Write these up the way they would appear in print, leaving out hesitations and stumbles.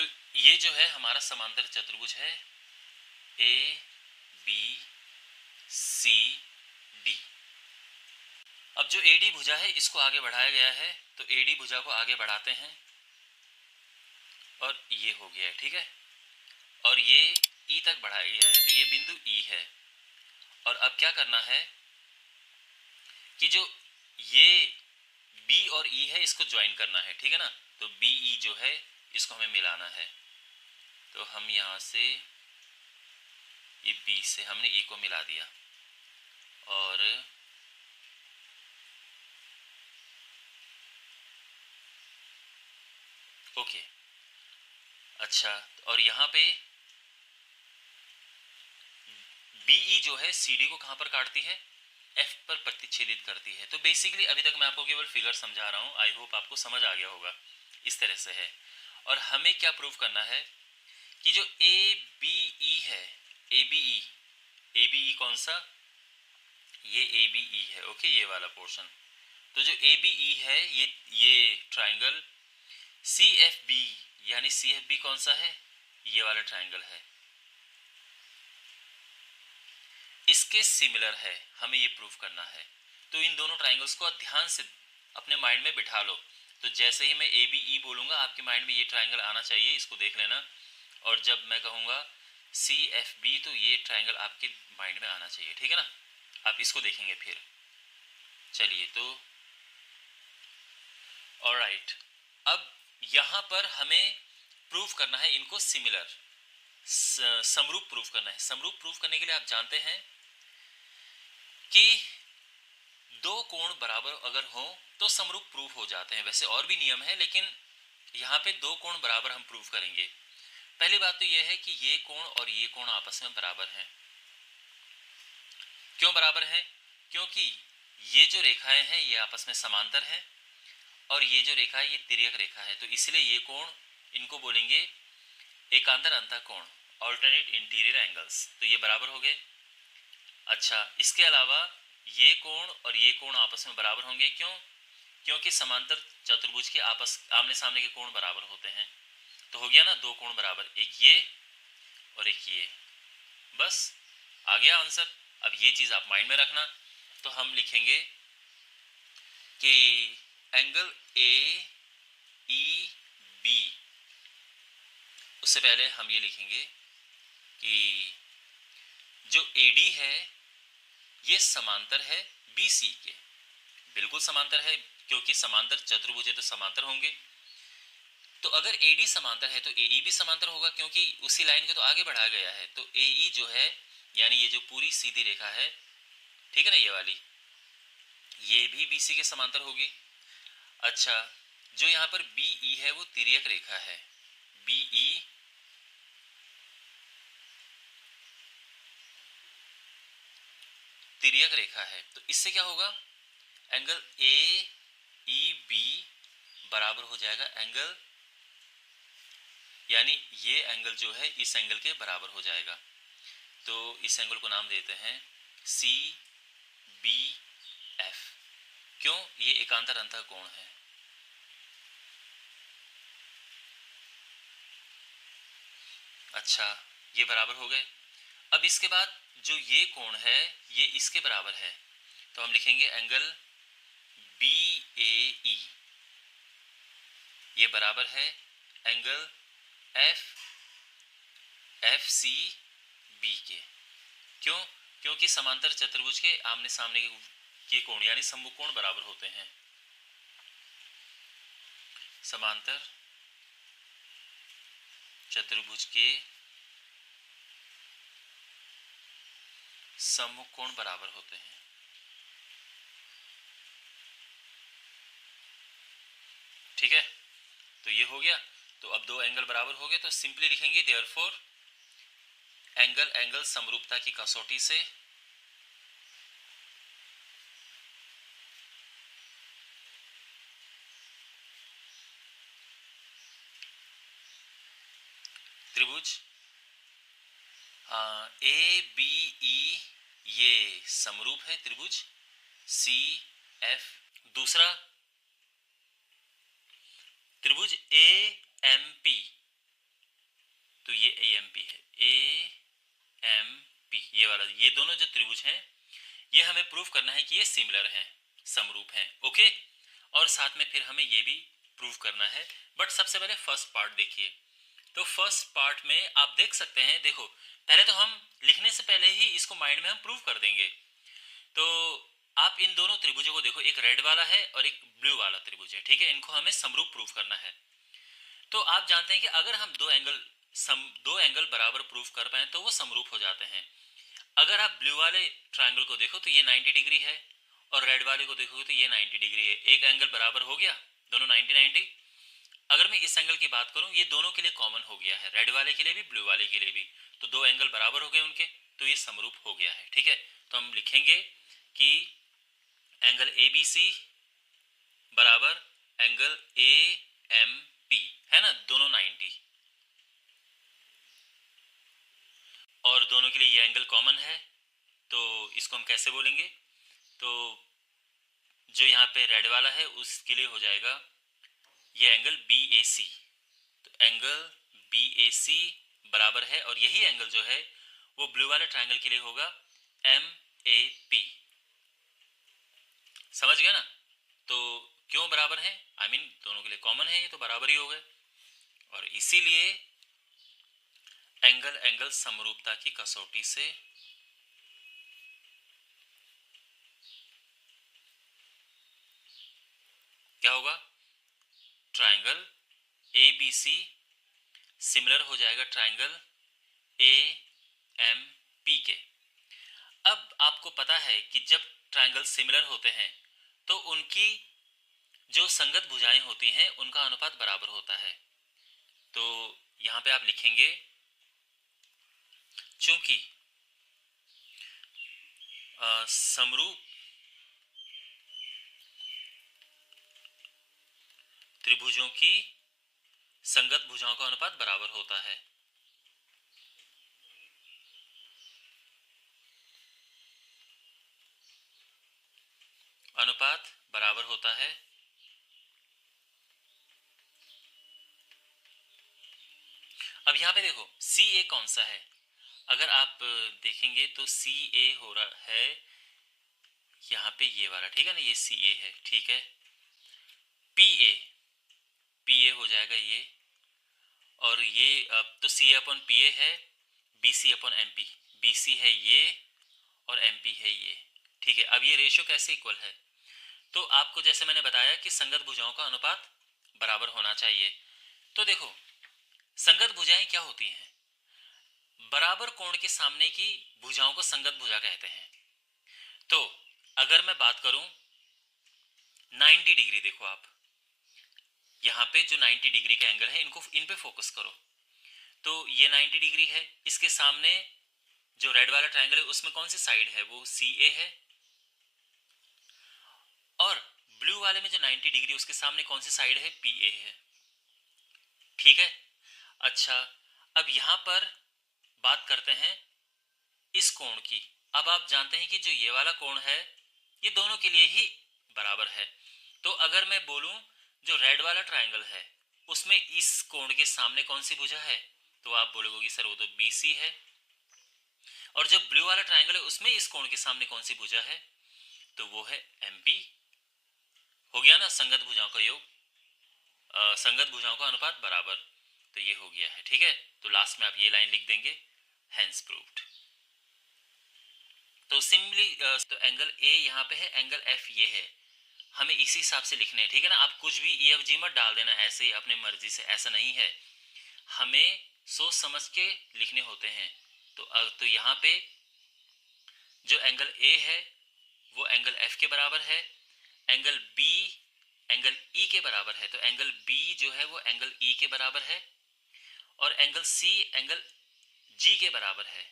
तो ये जो है हमारा समांतर चतुर्भुज है ए बी सी डी। अब जो एडी भुजा है इसको आगे बढ़ाया गया है, तो एडी भुजा को आगे बढ़ाते हैं और ये हो गया है, ठीक है। और ये ई तक बढ़ाया गया है, तो ये बिंदु ई है। और अब क्या करना है कि जो ये बी और ई है इसको ज्वाइन करना है, ठीक है ना। तो बी ई जो है इसको हमें मिलाना है। तो हम यहाँ से ये बी से हमने ई को मिला दिया और ओके। अच्छा, और यहाँ पे बी ई जो है सी डी को कहाँ पर काटती है, एफ पर प्रतिच्छेदित करती है। तो बेसिकली अभी तक मैं आपको केवल फिगर समझा रहा हूँ, आई होप आपको समझ आ गया होगा। इस तरह से है। और हमें क्या प्रूव करना है कि जो ए बी ई है, ए बी ई कौन सा, ये ए बी ई है, ओके, ये वाला पोर्शन। तो जो ए बी ई है ये ट्राइंगल सी एफ बी, यानी सी एफ बी कौन सा है, ये वाला ट्राइंगल है, इसके सिमिलर है। हमें ये प्रूव करना है। तो इन दोनों ट्राइंगल्स को ध्यान से अपने माइंड में बिठा लो। तो जैसे ही मैं ए बी ई बोलूँगा आपके माइंड में ये ट्राइंगल आना चाहिए, इसको देख लेना। और जब मैं कहूँगा सी एफ बी तो ये ट्राइंगल आपके माइंड में आना चाहिए, ठीक है ना। आप इसको देखेंगे फिर। चलिए, तो ऑलराइट, अब यहाँ पर हमें प्रूव करना है इनको सिमिलर, समरूप प्रूव करना है। समरूप प्रूव करने के लिए आप जानते हैं कि दो कोण बराबर अगर हो तो समरूप प्रूफ हो जाते हैं। वैसे और भी नियम है, लेकिन यहाँ पे दो कोण बराबर हम प्रूफ करेंगे। पहली बात तो यह है कि ये कोण और ये कोण आपस में बराबर हैं। क्यों बराबर हैं? क्योंकि ये जो रेखाएं हैं ये आपस में समांतर हैं और ये जो रेखा है ये तिर्यक रेखा है। तो इसलिए ये कोण, इनको बोलेंगे एकांतर अंतःकोण, ऑल्टरनेट इंटीरियर एंगल्स। तो ये बराबर हो गए। अच्छा, इसके अलावा ये कोण और ये कोण आपस में बराबर होंगे। क्यों? क्योंकि समांतर चतुर्भुज के आपस आमने सामने के कोण बराबर होते हैं। तो हो गया ना, दो कोण बराबर, एक ये और एक ये। बस आ गया आंसर। अब ये चीज़ आप माइंड में रखना। तो हम लिखेंगे कि एंगल ए ई बी, उससे पहले हम ये लिखेंगे कि जो ए डी है ये समांतर है बी सी के। बिल्कुल समांतर है, क्योंकि समांतर चतुर्भुज है तो समांतर होंगे। तो अगर ए डी समांतर है तो ए ई भी समांतर होगा, क्योंकि उसी लाइन को तो आगे बढ़ाया गया है। तो ए ई जो है, यानी ये जो पूरी सीधी रेखा है, ठीक है ना, ये वाली, ये भी बी सी के समांतर होगी। अच्छा, जो यहाँ पर बी ई है वो तिर्यक रेखा है। बी ई तिर्यक रेखा है, तो इससे क्या होगा, एंगल ए ई बी बराबर हो जाएगा एंगल, यानी ये एंगल जो है इस एंगल के बराबर हो जाएगा। तो इस एंगल को नाम देते हैं सी बी एफ। क्यों? ये एकांतर अंतःकोण है। अच्छा, ये बराबर हो गए। अब इसके बाद जो ये कोण है ये इसके बराबर है, तो हम लिखेंगे एंगल बी ए ई, ये बराबर है एंगल एफ सी बी के। क्यों? क्योंकि समांतर चतुर्भुज के आमने सामने के कोण यानी सम्मुख कोण बराबर होते हैं। समांतर चतुर्भुज के सम्मुख कोण बराबर होते हैं। ठीक है, तो ये हो गया। तो अब दो एंगल बराबर हो गए, तो सिंपली लिखेंगे देयरफॉर एंगल समरूपता की कसौटी से त्रिभुज ए बी ई ये समरूप है त्रिभुज सी एफ। दूसरा त्रिभुज ए एम पी, तो ये AMP है, AMP ये वाला, ये दोनों जो त्रिभुज हैं ये हमें प्रूव करना है कि ये सिमिलर हैं, समरूप हैं। ओके, और साथ में फिर हमें ये भी प्रूव करना है। बट सबसे पहले फर्स्ट पार्ट देखिए। तो फर्स्ट पार्ट में आप देख सकते हैं, देखो पहले तो हम लिखने से पहले ही इसको माइंड में हम प्रूव कर देंगे। तो आप इन दोनों त्रिभुजों को देखो, एक रेड वाला है और एक ब्लू वाला त्रिभुज है, ठीक है, इनको हमें समरूप प्रूव करना है। तो आप जानते हैं कि अगर हम दो एंगल बराबर प्रूव कर पाए तो वो समरूप हो जाते हैं। अगर आप ब्लू वाले ट्रायंगल को देखो तो ये 90 डिग्री है, और रेड वाले को देखोगे तो ये 90 डिग्री है। एक एंगल बराबर हो गया, दोनों 90-90। अगर मैं इस एंगल की बात करूं, ये दोनों के लिए कॉमन हो गया है, रेड वाले के लिए भी ब्लू वाले के लिए भी, तो दो एंगल बराबर हो गए उनके, तो ये समरूप हो गया है, ठीक है। तो हम लिखेंगे कि एंगल ABC बराबर एंगल AMP, है ना, दोनों 90, और दोनों के लिए ये एंगल कॉमन है, तो इसको हम कैसे बोलेंगे, तो जो यहाँ पे रेड वाला है उसके लिए हो जाएगा ये एंगल BAC। तो एंगल BAC बराबर है, और यही एंगल जो है वो ब्लू वाले ट्रायंगल के लिए होगा MAP। समझ गया ना। तो क्यों बराबर है, आई मीन दोनों के लिए कॉमन है, ये तो बराबर ही हो गए, और इसीलिए एंगल समरूपता की कसौटी से क्या होगा, ट्रायंगल ABC सिमिलर हो जाएगा ट्रायंगल AMP के। अब आपको पता है कि जब ट्रायंगल सिमिलर होते हैं तो उनकी जो संगत भुजाएं होती हैं उनका अनुपात बराबर होता है। तो यहाँ पे आप लिखेंगे, चूंकि समरूप त्रिभुजों की संगत भुजाओं का अनुपात बराबर होता है। अनुपात बराबर होता है। अब यहाँ पे देखो CA कौन सा है, अगर आप देखेंगे तो CA हो रहा है यहाँ पे ये वाला, ठीक है ना, ये CA है, ठीक है। PA हो जाएगा ये, और ये तो CA अपॉन PA है, BC अपॉन MP, BC है ये और MP है ये, ठीक है। अब ये रेशियो कैसे इक्वल है, तो आपको जैसे मैंने बताया कि संगत भुजाओं का अनुपात बराबर होना चाहिए। तो देखो संगत भुजाएं क्या होती हैं, बराबर कोण के सामने की भुजाओं को संगत भुजा कहते हैं। तो अगर मैं बात करूं 90 डिग्री, देखो आप यहाँ पे जो 90 डिग्री का एंगल है इन पे फोकस करो, तो ये 90 डिग्री है, इसके सामने जो रेड वाला ट्रायंगल है उसमें कौन सी साइड है, वो CA है, और ब्लू वाले में जो 90 डिग्री उसके सामने कौन सी साइड है, PA है, ठीक है। अच्छा, अब यहाँ पर बात करते हैं इस कोण की। अब आप जानते हैं कि जो ये वाला कोण है ये दोनों के लिए ही बराबर है। तो अगर मैं बोलूं जो रेड वाला ट्रायंगल है उसमें इस कोण के सामने कौन सी भुजा है, तो आप बोलोगे कि सर वो तो BC है, और जो ब्लू वाला ट्रायंगल है उसमें इस कोण के सामने कौन सी भुजा है, तो वो है MP। हो गया ना, संगत भुजाओं का योग, संगत भुजाओं का अनुपात बराबर, तो ये हो गया है, ठीक है। तो लास्ट में आप ये लाइन लिख देंगे, हेंस प्रूव्ड। तो सिंपली तो एंगल A यहाँ पे है, एंगल F ये है, हमें इसी हिसाब से लिखने हैं, ठीक है ना। आप कुछ भी EFG मत डाल देना ऐसे ही अपने मर्जी से, ऐसा नहीं है, हमें सोच समझ के लिखने होते हैं। तो यहाँ पे जो एंगल A है वो एंगल F के बराबर है, एंगल B एंगल E के बराबर है, तो एंगल B जो है वो एंगल E के बराबर है, और एंगल C एंगल G के बराबर है,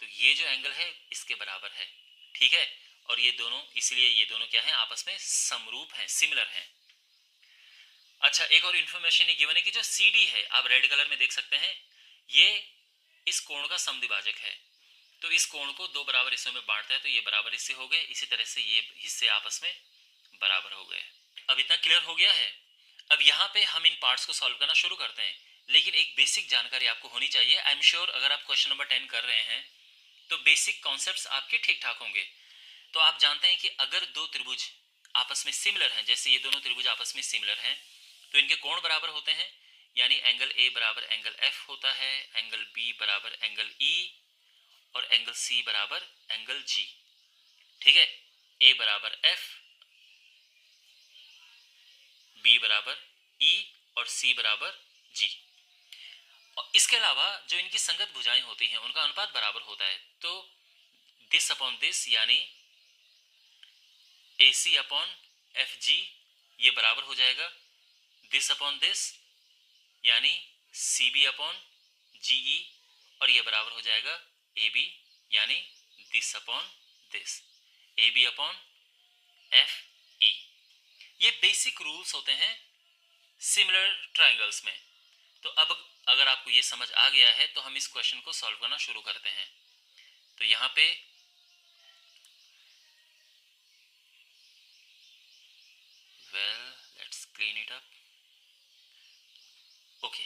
तो ये जो एंगल है इसके बराबर है, ठीक है। और ये दोनों, इसलिए ये दोनों क्या हैं, आपस में समरूप हैं, सिमिलर हैं। अच्छा, एक और इन्फॉर्मेशन ये गिवन है कि जो CD है, आप रेड कलर में देख सकते हैं, ये इस कोण का समद्विभाजक है। तो इस कोण को दो बराबर हिस्सों में बांटता है, तो ये बराबर हिस्से हो गए, इसी तरह से ये हिस्से आपस में बराबर हो गए। अब इतना क्लियर हो गया है। अब यहाँ पे हम इन पार्ट्स को सॉल्व करना शुरू करते हैं। लेकिन एक बेसिक जानकारी आपको होनी चाहिए। आई एम श्योर अगर आप क्वेश्चन नंबर 10 कर रहे हैं तो बेसिक कॉन्सेप्ट्स आपके ठीक ठाक होंगे। तो आप जानते हैं कि अगर दो त्रिभुज आपस में सिमिलर हैं, जैसे ये दोनों त्रिभुज आपस में सिमिलर हैं, तो इनके कोण बराबर होते हैं, यानी एंगल ए बराबर एंगल एफ होता है, एंगल बी बराबर एंगल ई और एंगल सी बराबर एंगल जी। ठीक है, ए बराबर एफ, बी बराबर ई और सी बराबर जी। और इसके अलावा जो इनकी संगत भुजाएं होती हैं उनका अनुपात बराबर होता है। तो दिस अपॉन दिस यानी ए सी अपॉन एफ जी ये बराबर हो जाएगा दिस अपॉन दिस यानी सी बी अपॉन जी ई, और ये बराबर हो जाएगा ए बी यानी this upon this, A B upon F E. ये बेसिक रूल्स होते हैं सिमिलर ट्रायंगल्स में। तो अब अगर आपको ये समझ आ गया है तो हम इस क्वेश्चन को सॉल्व करना शुरू करते हैं। तो यहाँ पे let's clean it up. Okay,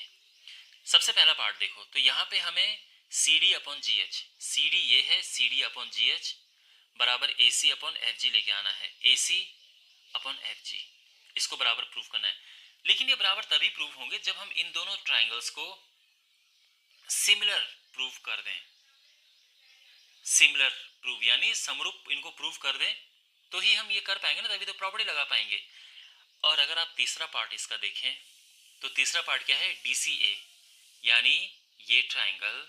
सबसे पहला पार्ट देखो। तो यहाँ पे हमें C D upon G H, C D ये है, C D upon G H बराबर A C upon F G लेके आना है, A C upon F G, इसको बराबर प्रूव करना है। लेकिन ये बराबर तभी प्रूव होंगे जब हम इन दोनों ट्राइंगल्स को सिमिलर प्रूव कर दें। सिमिलर प्रूव यानी समरूप इनको प्रूव कर दें तो ही हम ये कर पाएंगे ना, तभी तो प्रॉपर्टी लगा पाएंगे। और अगर आप तीसरा पार्ट इसका देखें तो तीसरा पार्ट क्या है, डी सी ए यानी ये ट्राइंगल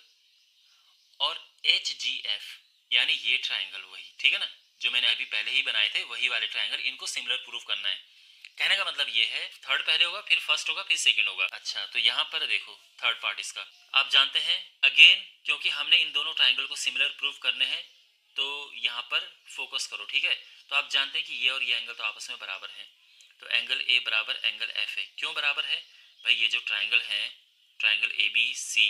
और एच जी एफ यानी ये ट्राइंगल, वही ठीक है ना जो मैंने अभी पहले ही बनाए थे, वही वाले ट्राइंगल, इनको सिमिलर प्रूफ करना है। कहने का मतलब ये है थर्ड पहले होगा, फिर फर्स्ट होगा, फिर सेकंड होगा। अच्छा, तो यहाँ पर देखो थर्ड पार्ट इसका आप जानते हैं अगेन, क्योंकि हमने इन दोनों ट्राइंगल को सिमिलर प्रूफ करने हैं तो यहाँ पर फोकस करो। ठीक है, तो आप जानते हैं कि ये और ये एंगल तो आपस में बराबर हैं, तो एंगल ए बराबर एंगल एफ है। क्यों बराबर है भाई, ये जो ट्राइंगल है, ट्राइंगल ए बी सी,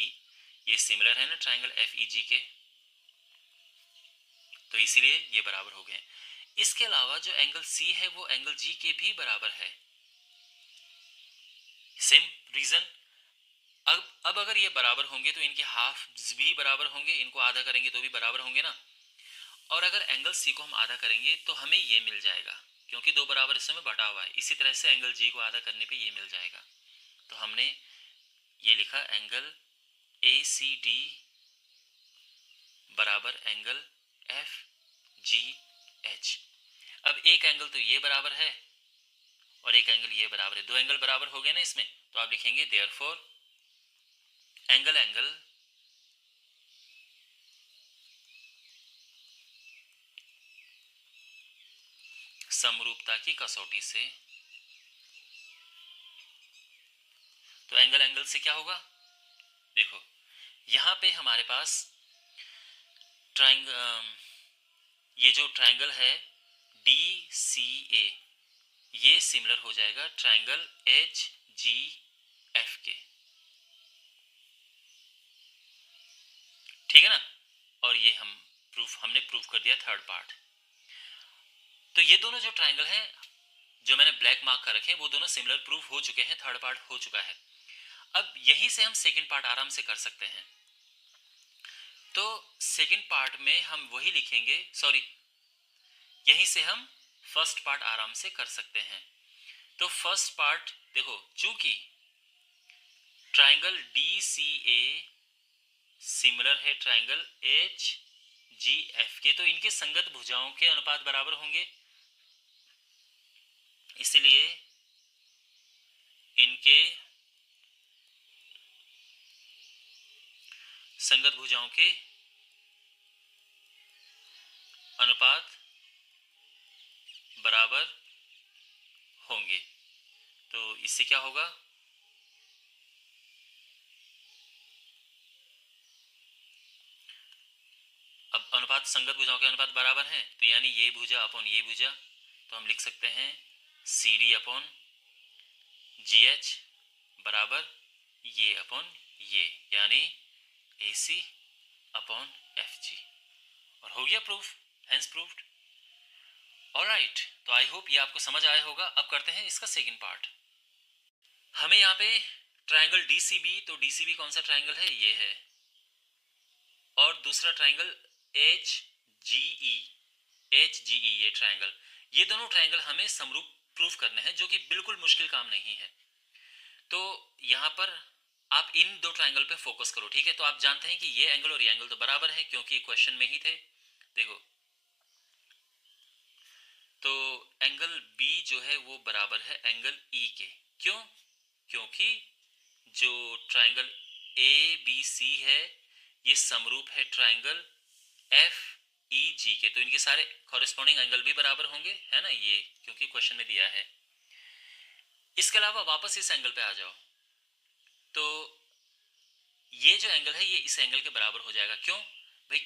ये सिमिलर है ना ट्राइंगल एफ ई जी के, तो इसीलिए ये बराबर हो गए। इसके अलावा जो एंगल सी है वो एंगल जी के भी बराबर है, सेम रीजन। अब अगर ये बराबर होंगे तो इनके हाफ भी बराबर होंगे, इनको आधा करेंगे तो भी बराबर होंगे ना। और अगर एंगल सी को हम आधा करेंगे तो हमें ये मिल जाएगा, क्योंकि दो बराबर इस समय बटा हुआ है। इसी तरह से एंगल जी को आधा करने पे ये मिल जाएगा। तो हमने ये लिखा एंगल ए सी डी बराबर एंगल एफ जी एच। अब एक एंगल तो ये बराबर है और एक एंगल ये बराबर है, दो एंगल बराबर हो गए ना इसमें, तो आप लिखेंगे देयरफॉर एंगल एंगल समरूपता की कसौटी से। तो एंगल एंगल से क्या होगा, देखो यहाँ पे हमारे पास ये जो ट्राइंगल है डी सी ए, ये सिमिलर हो जाएगा ट्राइंगल एच जी एफ के, ठीक है ना। और ये हमने प्रूफ कर दिया थर्ड पार्ट। तो ये दोनों जो ट्राइंगल हैं जो मैंने ब्लैक मार्क कर रखे हैं वो दोनों सिमिलर प्रूफ हो चुके हैं, थर्ड पार्ट हो चुका है। अब यहीं से हम सेकंड पार्ट आराम से कर सकते हैं। तो सेकंड पार्ट में हम वही लिखेंगे, सॉरी यहीं से हम फर्स्ट पार्ट आराम से कर सकते हैं। तो फर्स्ट पार्ट देखो, चूंकि triangle D C a similar है ट्राइंगल एच जी एफ के, तो इनके संगत भुजाओं के अनुपात बराबर होंगे, इसलिए इनके संगत भुजाओं के अनुपात बराबर होंगे। तो इससे क्या होगा, अब अनुपात संगत भुजाओं के अनुपात बराबर हैं, तो यानी ये भुजा अपॉन ये भुजा, तो हम लिख सकते हैं C D upon G H बराबर ये अपॉन ये, यानी ए सी अपॉन एफ जी, और हो गया प्रूफ, हेंस प्रूव्ड। ऑलराइट, तो आई होप ये आपको समझ आया होगा। अब करते हैं इसका सेकंड पार्ट। हमें यहाँ पे ट्रायंगल डीसीबी, तो डीसीबी कौन सा ट्रायंगल है, ये है। और दूसरा ट्रायंगल एच जी ई, ये ट्रायंगल, ये दोनों ट्रायंगल हमें समरूप प्रूफ करने हैं, जो कि बिल्कुल मुश्किल काम नहीं है। तो यहाँ पर आप इन दो ट्रायंगल पे फोकस करो, ठीक है। तो आप जानते हैं कि ये एंगल और ये एंगल तो बराबर है, क्योंकि क्वेश्चन में ही थे। देखो, तो एंगल बी जो है वो बराबर है एंगल ई के। क्यों? क्योंकि जो ट्रायंगल ए बी सी है ये समरूप है ट्रायंगल एफ ई जी के, तो इनके सारे कॉरेस्पॉन्डिंग एंगल भी बराबर होंगे, है ना, ये क्योंकि क्वेश्चन में दिया है। इसके अलावा वापस इस एंगल पे आ जाओ, तो ये जो एंगल है ये इस एंगल के बराबर हो जाएगा। क्यों भाई?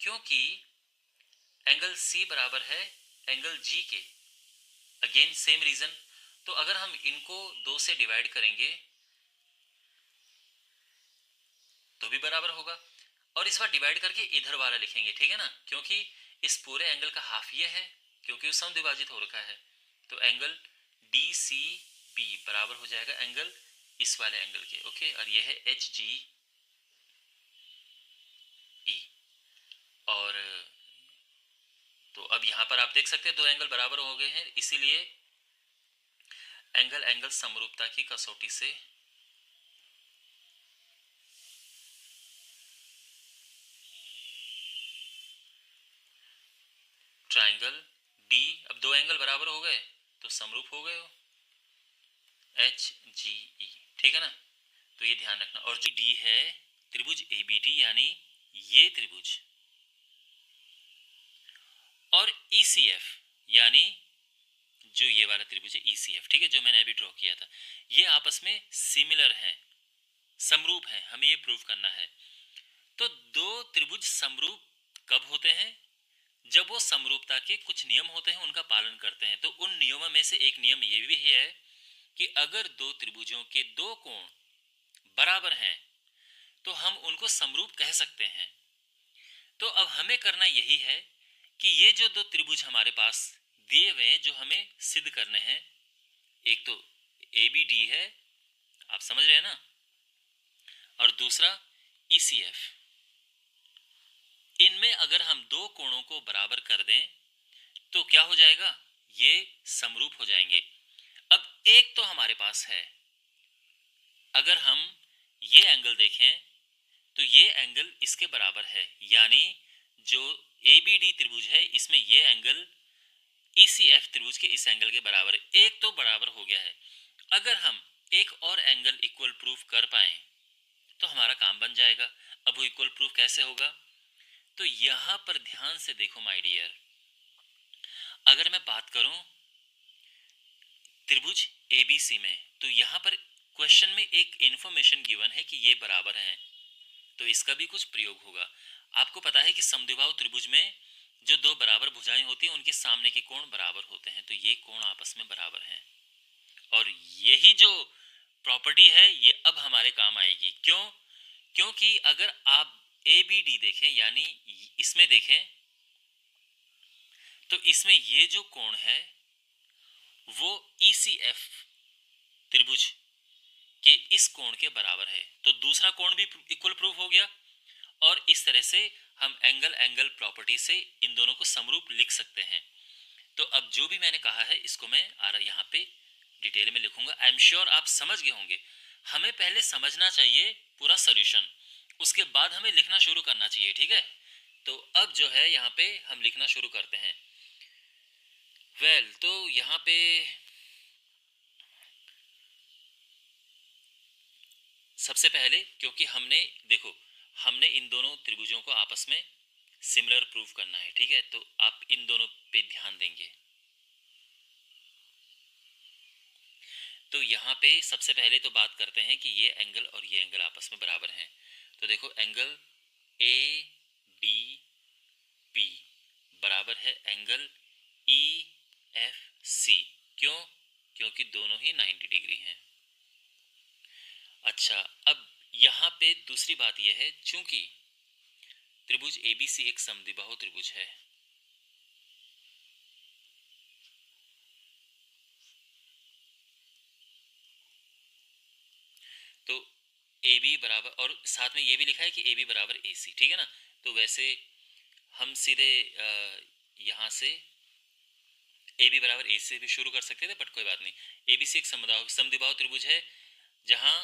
क्योंकि एंगल सी बराबर है एंगल जी के। Again same reason. तो अगर हम इनको 2 से डिवाइड करेंगे तो भी बराबर होगा, और इस बार डिवाइड करके इधर वाला लिखेंगे, ठीक है ना, क्योंकि इस पूरे एंगल का हाफ ये है, क्योंकि वो समद्विभाजित हो रखा है। तो एंगल डी सी बी बराबर हो जाएगा एंगल इस वाले एंगल के, ओके। और ये है एच जी ई। और तो अब यहां पर आप देख सकते हैं 2 एंगल बराबर हो गए हैं, इसीलिए एंगल एंगल समरूपता की कसौटी से ट्रायंगल डी, अब 2 एंगल बराबर हो गए तो समरूप हो गए हो, एच जी ई, ठीक है ना। तो ये ध्यान रखना। और जो डी है त्रिभुज ए बी डी, यानी ये त्रिभुज, और ई सी एफ यानी जो ये वाला त्रिभुज है ई सी एफ, ठीक है, जो मैंने अभी ड्रॉ किया था, ये आपस में सिमिलर हैं, समरूप हैं, हमें ये प्रूव करना है। तो 2 त्रिभुज समरूप कब होते हैं? जब वो समरूपता के कुछ नियम होते हैं उनका पालन करते हैं। तो उन नियमों में से एक नियम ये भी है कि अगर 2 त्रिभुजों के 2 कोण बराबर हैं तो हम उनको समरूप कह सकते हैं। तो अब हमें करना यही है कि ये जो 2 त्रिभुज हमारे पास दिए हुए हैं जो हमें सिद्ध करने हैं, एक तो ए बी डी है, आप समझ रहे हैं ना, और दूसरा ई सी एफ। इनमें अगर हम 2 कोणों को बराबर कर दें तो क्या हो जाएगा? ये समरूप हो जाएंगे। अब एक तो हमारे पास है, अगर हम ये एंगल देखें तो ये एंगल इसके बराबर है, यानी जो ए बी डी त्रिभुज है इसमें ये एंगल ई सी एफ त्रिभुज के इस एंगल के बराबर है। एक तो बराबर हो गया है। अगर हम एक और एंगल इक्वल प्रूफ कर पाए तो हमारा काम बन जाएगा। अब वो इक्वल प्रूफ कैसे होगा? तो यहां पर ध्यान से देखो माय डियर, अगर मैं बात करूं त्रिभुज एबीसी में, तो यहां पर क्वेश्चन में एक इंफॉर्मेशन गिवन है कि ये बराबर हैं, तो इसका भी कुछ प्रयोग होगा। आपको पता है कि समद्विबाहु त्रिभुज में जो 2 बराबर भुजाएं होती हैं उनके सामने के कोण बराबर होते हैं, तो ये कोण आपस में बराबर हैं। और यही जो प्रॉपर्टी है ये अब हमारे काम आएगी। क्यों? क्योंकि अगर आप ए बी डी देखें, यानी इसमें देखें, तो इसमें ये जो कोण है वो ई सी एफ त्रिभुज के इस कोण के बराबर है, तो दूसरा कोण भी इक्वल प्रूफ हो गया। और इस तरह से हम एंगल एंगल प्रॉपर्टी से इन दोनों को समरूप लिख सकते हैं। तो अब जो भी मैंने कहा है इसको मैं यहाँ पे डिटेल में लिखूंगा। आई एम श्योर आप समझ गए होंगे। हमें पहले समझना चाहिए पूरा सॉल्यूशन, उसके बाद हमें लिखना शुरू करना चाहिए, ठीक है। तो अब जो है यहाँ पे हम लिखना शुरू करते हैं। तो यहाँ पे सबसे पहले, क्योंकि देखो हमने इन दोनों त्रिभुजों को आपस में सिमिलर प्रूफ करना है, ठीक है, तो आप इन दोनों पे ध्यान देंगे। तो यहाँ पे सबसे पहले तो बात करते हैं कि ये एंगल और ये एंगल आपस में बराबर हैं। तो देखो एंगल ए डी पी बराबर है एंगल ई एफ सी। क्यों? क्योंकि दोनों ही 90 डिग्री हैं। अच्छा, अब यहाँ पे दूसरी बात यह है, चूंकि त्रिभुज एबीसी एक समद्विबाहु त्रिभुज है, तो ए बी बराबर, और साथ में ये भी लिखा है कि ए बी बराबर ए सी, ठीक है ना। तो वैसे हम सीधे यहाँ से ए बी बराबर ए से भी शुरू कर सकते थे, बट कोई बात नहीं। ए बी सी एक समद्विबाहु त्रिभुज है जहाँ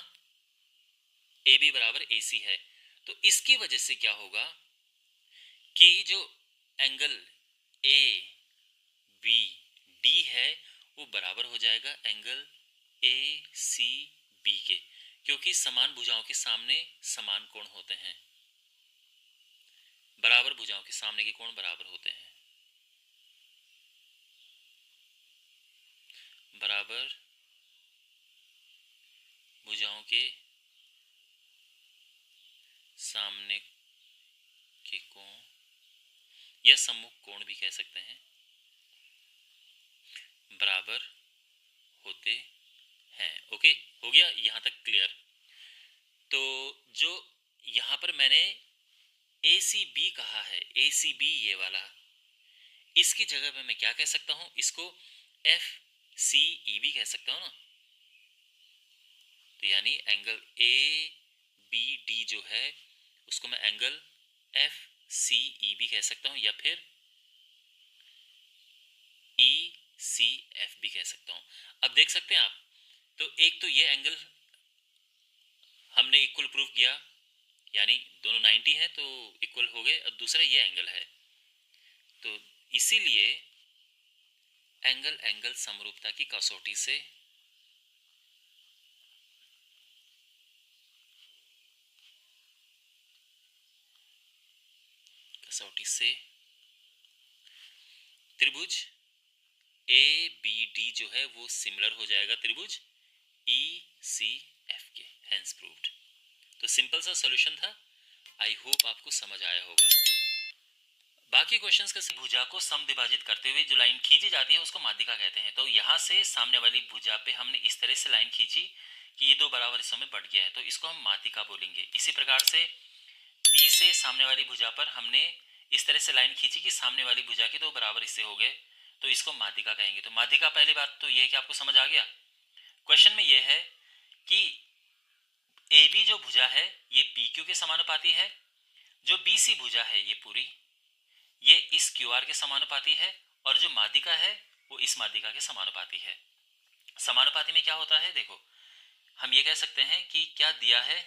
ए बी बराबर ए सी है। तो इसकी वजह से क्या होगा कि जो एंगल ए बी डी है वो बराबर हो जाएगा एंगल ए सी बी के, क्योंकि समान भुजाओं के सामने समान कोण होते हैं। बराबर भुजाओं के सामने के कोण बराबर होते हैं। बराबर भुजाओं के सामने के कोण या सम्मुख कोण भी कह सकते हैं, बराबर होते हैं। ओके, हो गया यहाँ तक क्लियर। तो जो यहाँ पर मैंने ए सी बी कहा है, ए सी बी ये वाला, इसकी जगह पे मैं क्या कह सकता हूँ, इसको एफ सी ई भी कह सकता हूँ ना। तो यानी एंगल ए बी डी जो है उसको मैं एंगल एफ सी ई भी कह सकता हूँ, या फिर ई सी एफ भी कह सकता हूँ। अब देख सकते हैं आप, तो एक तो ये एंगल हमने इक्वल प्रूव किया, यानी दोनों 90 है तो इक्वल हो गए। अब दूसरा ये एंगल है, तो इसीलिए एंगल एंगल समरूपता की कसौटी से त्रिभुज ए बी डी जो है वो सिमिलर हो जाएगा त्रिभुज ई सी एफ के, हेंस प्रूव्ड। तो सिंपल सा सॉल्यूशन था। आई होप आपको समझ आया होगा। बाकी क्वेश्चंस का भुजा को समद्विभाजित करते हुए जो लाइन खींची जाती है उसको माध्यिका कहते हैं। तो यहाँ से सामने वाली भुजा पे हमने इस तरह से लाइन खींची कि ये दो बराबर हिस्सों में बढ़ गया है, तो इसको हम माध्यिका बोलेंगे। इसी प्रकार से पी से सामने वाली भुजा पर हमने इस तरह से लाइन खींची कि सामने वाली भुजा के दो बराबर हिस्से हो गए, तो इसको माध्यिका कहेंगे। तो माध्यिका, पहली बात तो ये है कि आपको समझ आ गया। क्वेश्चन में ये है कि ए बी जो भुजा है ये पी क्यू के समानुपाती है, जो बी सी भुजा है ये पूरी ये इस क्यू आर के समानुपाती है, और जो माध्यिका है वो इस माध्यिका के समानुपाती है। समानुपाती में क्या होता है, देखो हम ये कह सकते हैं कि क्या दिया है,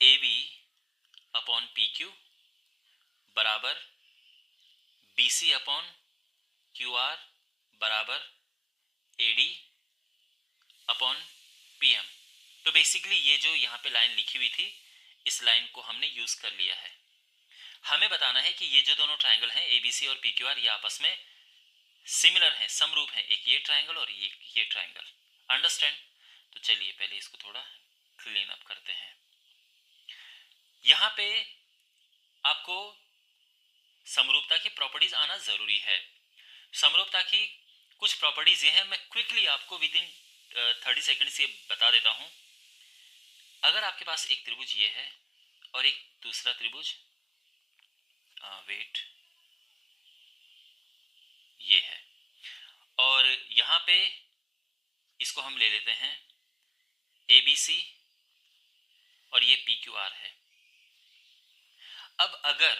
A B upon P Q बराबर B C upon Q R बराबर A D upon P M. तो बेसिकली ये जो यहाँ पे लाइन लिखी हुई थी इस लाइन को हमने यूज कर लिया है। हमें बताना है कि ये जो दोनों ट्रायंगल हैं ए बी सी और पी क्यू आर ये आपस में सिमिलर हैं, समरूप हैं, एक ये ट्रायंगल और ये ट्रायंगल। अंडरस्टैंड? तो चलिए पहले इसको थोड़ा क्लीन अप करते हैं। यहाँ पे आपको समरूपता की प्रॉपर्टीज आना जरूरी है। समरूपता की कुछ प्रॉपर्टीज ये हैं, मैं क्विकली आपको विद इन 30 सेकेंड से बता देता हूँ। अगर आपके पास एक त्रिभुज ये है और एक दूसरा त्रिभुज वेट ये है, और यहाँ पे इसको हम ले लेते हैं ए बी सी और ये पी क्यू आर है। अब अगर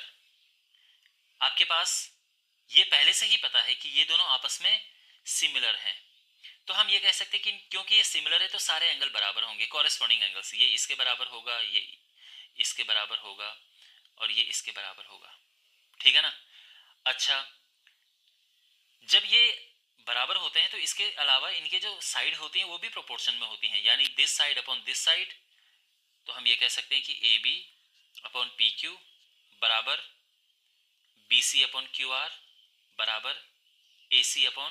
आपके पास ये पहले से ही पता है कि ये दोनों आपस में सिमिलर हैं, तो हम ये कह सकते हैं कि क्योंकि ये सिमिलर है तो सारे एंगल बराबर होंगे, कॉरेस्पॉन्डिंग एंगल्स। ये इसके बराबर होगा, ये इसके बराबर होगा, और ये इसके बराबर होगा, ठीक है ना। अच्छा, जब ये बराबर होते हैं तो इसके अलावा इनके जो साइड होती हैं वो भी प्रोपोर्शन में होती हैं, यानी this side upon this side. तो हम ये कह सकते हैं कि A B upon P Q बराबर B C upon Q R बराबर A C upon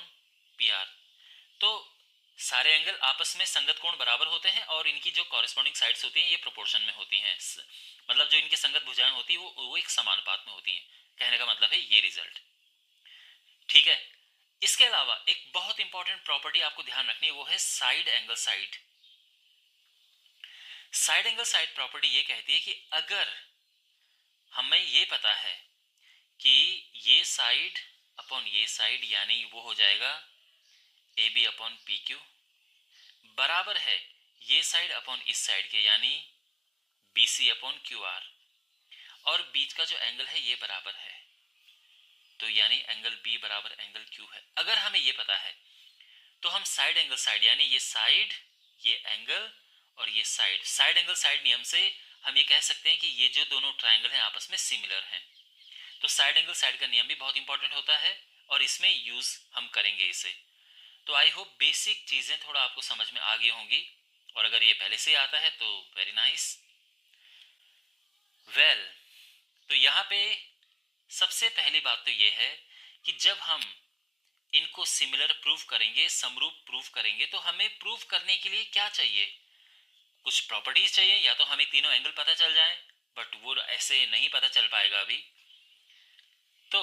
P R. तो सारे एंगल आपस में संगत कोण बराबर होते हैं और इनकी जो कॉरेस्पॉन्डिंग साइड्स होती हैं ये प्रोपोर्शन में होती हैं, मतलब जो इनकी संगत भुजाएं होती है वो एक समानुपात में होती हैं। कहने का मतलब है ये रिजल्ट, ठीक है। इसके अलावा एक बहुत इंपॉर्टेंट प्रॉपर्टी आपको ध्यान रखनी है, वो है side angle side. Side angle side property ये कहती है कि अगर हमें ये पता है कि ये साइड अपॉन ये साइड यानी वो हो जाएगा A B upon P Q बराबर है ये साइड अपॉन इस साइड के, यानी BC अपॉन QR, और बीच का जो एंगल है ये बराबर है, तो यानी एंगल B बराबर एंगल Q है। अगर हमें ये पता है तो हम साइड एंगल साइड, यानी ये साइड, ये एंगल और ये साइड, साइड एंगल साइड नियम से हम ये कह सकते हैं कि ये जो दोनों ट्राइंगल हैं आपस में सिमिलर हैं। तो साइड एंगल साइड का नियम भी बहुत इंपॉर्टेंट होता है और इसमें यूज हम करेंगे इसे। तो आई होप बेसिक चीजें थोड़ा आपको समझ में आ गई होंगी, और अगर ये पहले से आता है तो वेरी नाइस। वेल, तो यहाँ पे सबसे पहली बात तो ये है कि जब हम इनको सिमिलर प्रूव करेंगे, समरूप प्रूव करेंगे, तो हमें प्रूव करने के लिए क्या चाहिए? कुछ प्रॉपर्टीज चाहिए, या तो हमें तीनों एंगल पता चल जाए, बट वो ऐसे नहीं पता चल पाएगा अभी। तो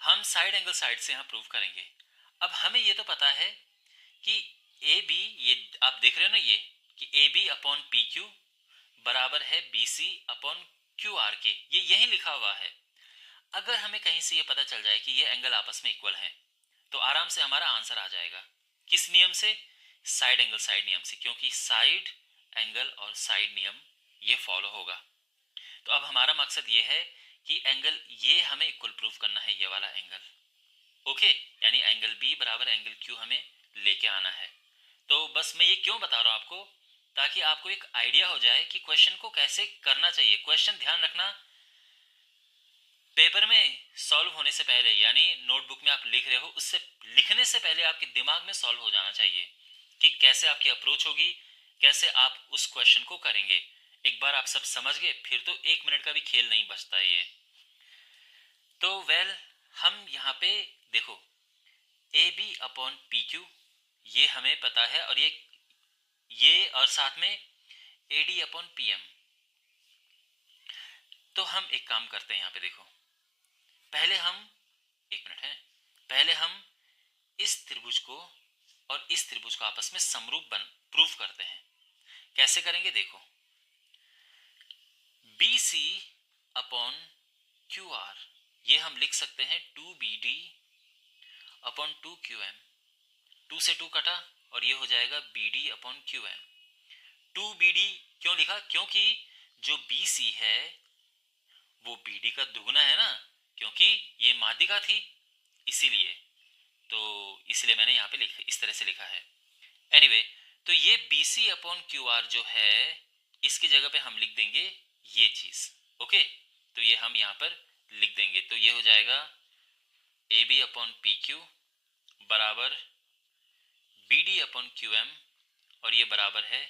हम साइड एंगल साइड से यहाँ प्रूव करेंगे। अब हमें ये तो पता है कि ए बी, ये आप देख रहे हो ना, ये कि A B upon P Q बराबर है B C upon Q R के, ये यही लिखा हुआ है। अगर हमें कहीं से ये पता चल जाए कि ये एंगल आपस में इक्वल हैं, तो आराम से हमारा आंसर आ जाएगा। किस नियम से? साइड एंगल साइड नियम से, क्योंकि साइड एंगल और साइड नियम ये फॉलो होगा। तो अब हमारा मकसद ये है कि एंगल ये हमें इक्वल प्रूफ करना है, ये वाला एंगल। ओके, यानी एंगल बी बराबर एंगल क्यू हमें लेके आना है। तो बस मैं ये क्यों बता रहा हूं आपको, ताकि आपको एक आइडिया हो जाए कि क्वेश्चन को कैसे करना चाहिए। क्वेश्चन ध्यान रखना, पेपर में सॉल्व होने से पहले, यानी नोटबुक में आप लिख रहे हो, उससे लिखने से पहले आपके दिमाग में सॉल्व हो जाना चाहिए कि कैसे आपकी अप्रोच होगी, कैसे आप उस क्वेश्चन को करेंगे। एक बार आप सब समझ गए, फिर तो 1 मिनट का भी खेल नहीं बचता है ये। तो वेल, हम यहाँ पे देखो, A B upon P Q ये हमें पता है, और ये और साथ में A D upon P M. तो हम एक काम करते हैं यहाँ पे, देखो, पहले हम 1 मिनट है, पहले हम इस त्रिभुज को और इस त्रिभुज को आपस में समरूप प्रूफ करते हैं। कैसे करेंगे? देखो, B C upon Q R, ये हम लिख सकते हैं 2BD अपॉन 2QM। 2 से 2 कटा और ये हो जाएगा BD अपॉन QM। 2BD क्यों लिखा? क्योंकि जो BC है वो BD का दुगना है ना, क्योंकि ये माध्यिका थी, इसीलिए। तो इसलिए मैंने यहाँ पे इस तरह से लिखा है। एनीवे, तो ये BC अपॉन QR जो है, इसकी जगह पे हम लिख देंगे ये चीज। ओके, तो ये हम यहाँ पर लिख देंगे, तो ये हो जाएगा AB अपॉन PQ बराबर BD अपॉन QM, और ये बराबर है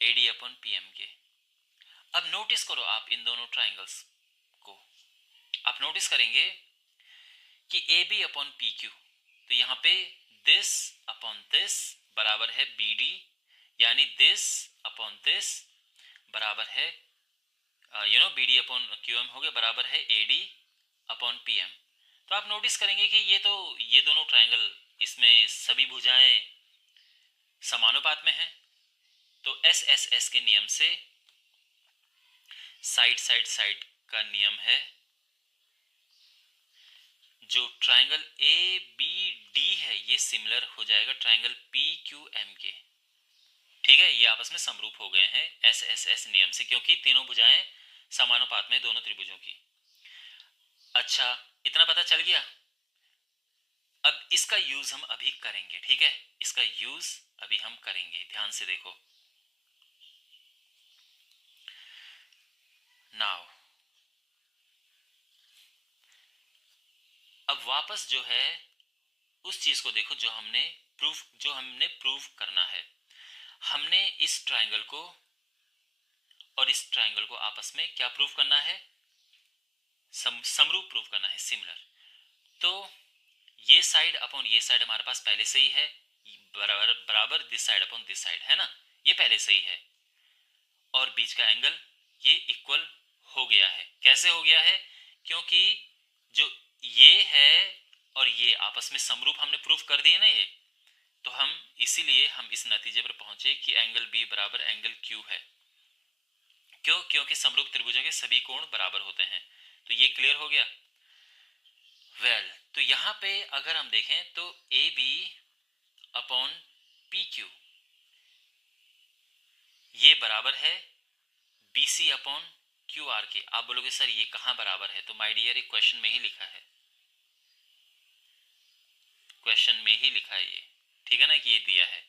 AD अपॉन PM के। अब नोटिस करो आप इन दोनों ट्राइंगल्स को, आप नोटिस करेंगे कि AB अपॉन PQ, तो यहाँ पे दिस अपॉन दिस बराबर है BD, यानी दिस अपॉन दिस बराबर है BD अपॉन QM हो गया, बराबर है AD अपॉन PM। तो आप नोटिस करेंगे कि ये दोनों ट्राइंगल, इसमें सभी भुजाएं समानुपात में हैं। तो SSS के नियम से साइड साइड साइड का नियम है, जो ट्राइंगल ABD है ये सिमिलर हो जाएगा ट्राइंगल PQM के। ठीक है, ये आपस में समरूप हो गए हैं SSS नियम से, क्योंकि तीनों भुजाएं समानुपात में दोनों त्रिभुजों की। अच्छा, इतना पता चल गया। अब इसका यूज हम अभी करेंगे, ठीक है, इसका यूज अभी हम करेंगे, ध्यान से देखो। नाउ अब वापस जो है उस चीज को देखो जो हमने प्रूफ करना है। हमने इस ट्राइंगल को और इस ट्राइंगल को आपस में क्या प्रूफ करना है? समरूप प्रूफ करना है, सिमिलर। तो ये साइड अपॉन ये साइड हमारे पास पहले से ही है, बराबर this side upon this side है ना, ये पहले से ही है। और बीच का एंगल ये इक्वल हो गया है। कैसे हो गया है? क्योंकि जो ये है और ये आपस में समरूप हमने प्रूफ कर दिए ना ये, तो हम इसीलिए हम इस नतीजे पर पहुंचे कि एंगल बी बराबर एंगल क्यू है। क्यों? क्योंकि समरूप त्रिभुजों के सभी कोण बराबर होते हैं। तो ये क्लियर हो गया। वेल, तो यहाँ पे अगर हम देखें तो A B upon PQ Q, ये बराबर है BC अपॉन QR के। आप बोलोगे सर ये कहाँ बराबर है, तो माय डियर एक क्वेश्चन में ही लिखा है, क्वेश्चन में ही लिखा है ये, ठीक है ना, कि ये दिया है।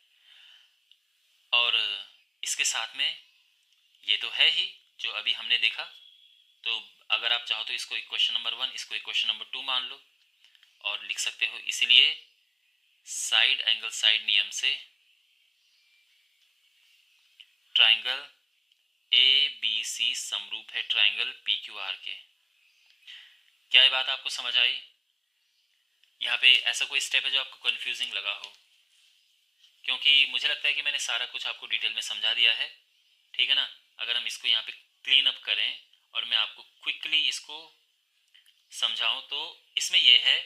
और इसके साथ में ये तो है ही जो अभी हमने देखा, तो अगर आप चाहो तो इसको इक्वेशन नंबर 1, इसको इक्वेशन नंबर 2 मान लो और लिख सकते हो। इसीलिए साइड एंगल साइड नियम से ट्राइंगल ABC समरूप है ट्राइंगल PQR के। क्या ये बात आपको समझ आई? यहाँ पे ऐसा कोई स्टेप है जो आपको कंफ्यूजिंग लगा हो? क्योंकि मुझे लगता है कि मैंने सारा कुछ आपको डिटेल में समझा दिया है, ठीक है ना। अगर हम इसको यहाँ पे क्लीन अप करें और मैं आपको क्विकली इसको समझाऊं तो इसमें यह है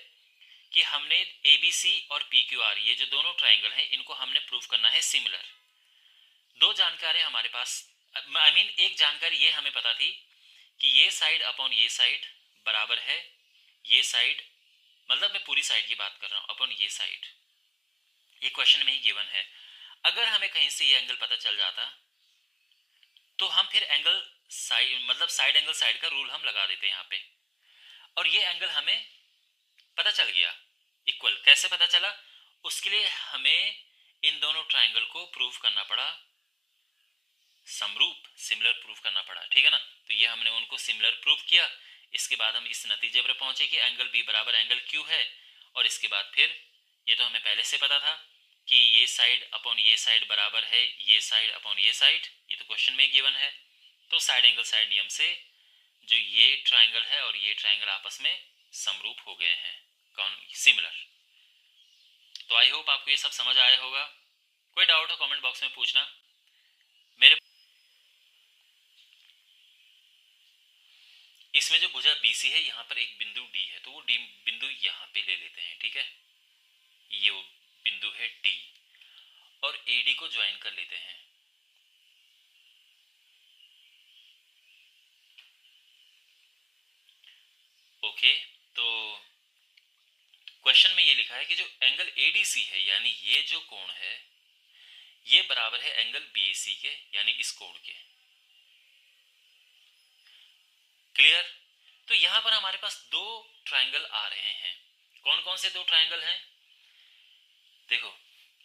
कि हमने ABC और PQR ये जो दोनों ट्राइंगल हैं इनको हमने प्रूव करना है सिमिलर। दो जानकारी हमारे पास, एक जानकारी ये हमें पता थी कि ये साइड अपॉन ये साइड बराबर है ये साइड, मतलब मैं पूरी साइड की बात कर रहा हूँ, अपॉन ये साइड, ये क्वेश्चन में ही गिवन है। अगर हमें कहीं से ये एंगल पता चल जाता तो हम फिर एंगल साइड, मतलब साइड एंगल साइड का रूल हम लगा देते यहाँ पे, और ये एंगल हमें पता चल गया इक्वल। कैसे पता चला? उसके लिए हमें इन दोनों ट्राइंगल को प्रूव करना पड़ा समरूप, सिमिलर प्रूव करना पड़ा, ठीक है ना। तो ये हमने उनको सिमिलर प्रूव किया। इसके बाद हम इस नतीजे पर पहुंचे कि एंगल B बराबर एंगल Q है, और इसके बाद फिर ये तो हमें पहले से पता था कि ये साइड अपॉन ये साइड बराबर है ये साइड अपॉन ये साइड, ये तो क्वेश्चन में गिवन है। तो साइड एंगल साइड नियम से जो ये ट्राइंगल है और ये ट्राइंगल आपस में समरूप हो गए हैं, कौन, सिमिलर। तो आई होप आपको ये सब समझ आया होगा। कोई डाउट हो कमेंट बॉक्स में पूछना। मेरे इसमें जो भुजा BC है यहाँ पर एक बिंदु D है, तो वो D बिंदु यहाँ पे ले लेते हैं, ठीक है। ये वो बिंदु है D, और AD को ज्वाइन कर लेते हैं। ओके, तो क्वेश्चन में ये लिखा है कि जो एंगल ADC है यानी ये जो कोण है ये बराबर है एंगल BAC के, यानी इस कोण के। क्लियर? तो यहां पर हमारे पास दो ट्राइंगल आ रहे हैं। कौन कौन से दो ट्राइंगल हैं? देखो,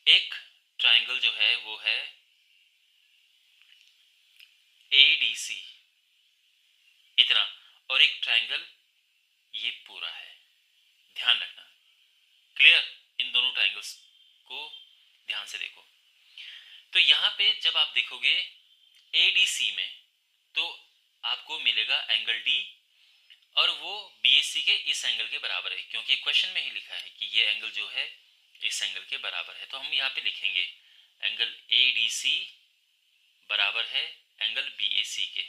एक ट्राइंगल जो है वो है ADC इतना, और एक ट्राइंगल ये पूरा है, ध्यान रखना। क्लियर? इन दोनों ट्राइंगल्स को ध्यान से देखो। तो यहां पे जब आप देखोगे ADC में तो आपको मिलेगा एंगल D, और वो BAC के इस एंगल के बराबर है, क्योंकि क्वेश्चन में ही लिखा है कि ये एंगल जो है इस एंगल के बराबर है। तो हम यहाँ पे लिखेंगे एंगल ADC बराबर है एंगल BAC के,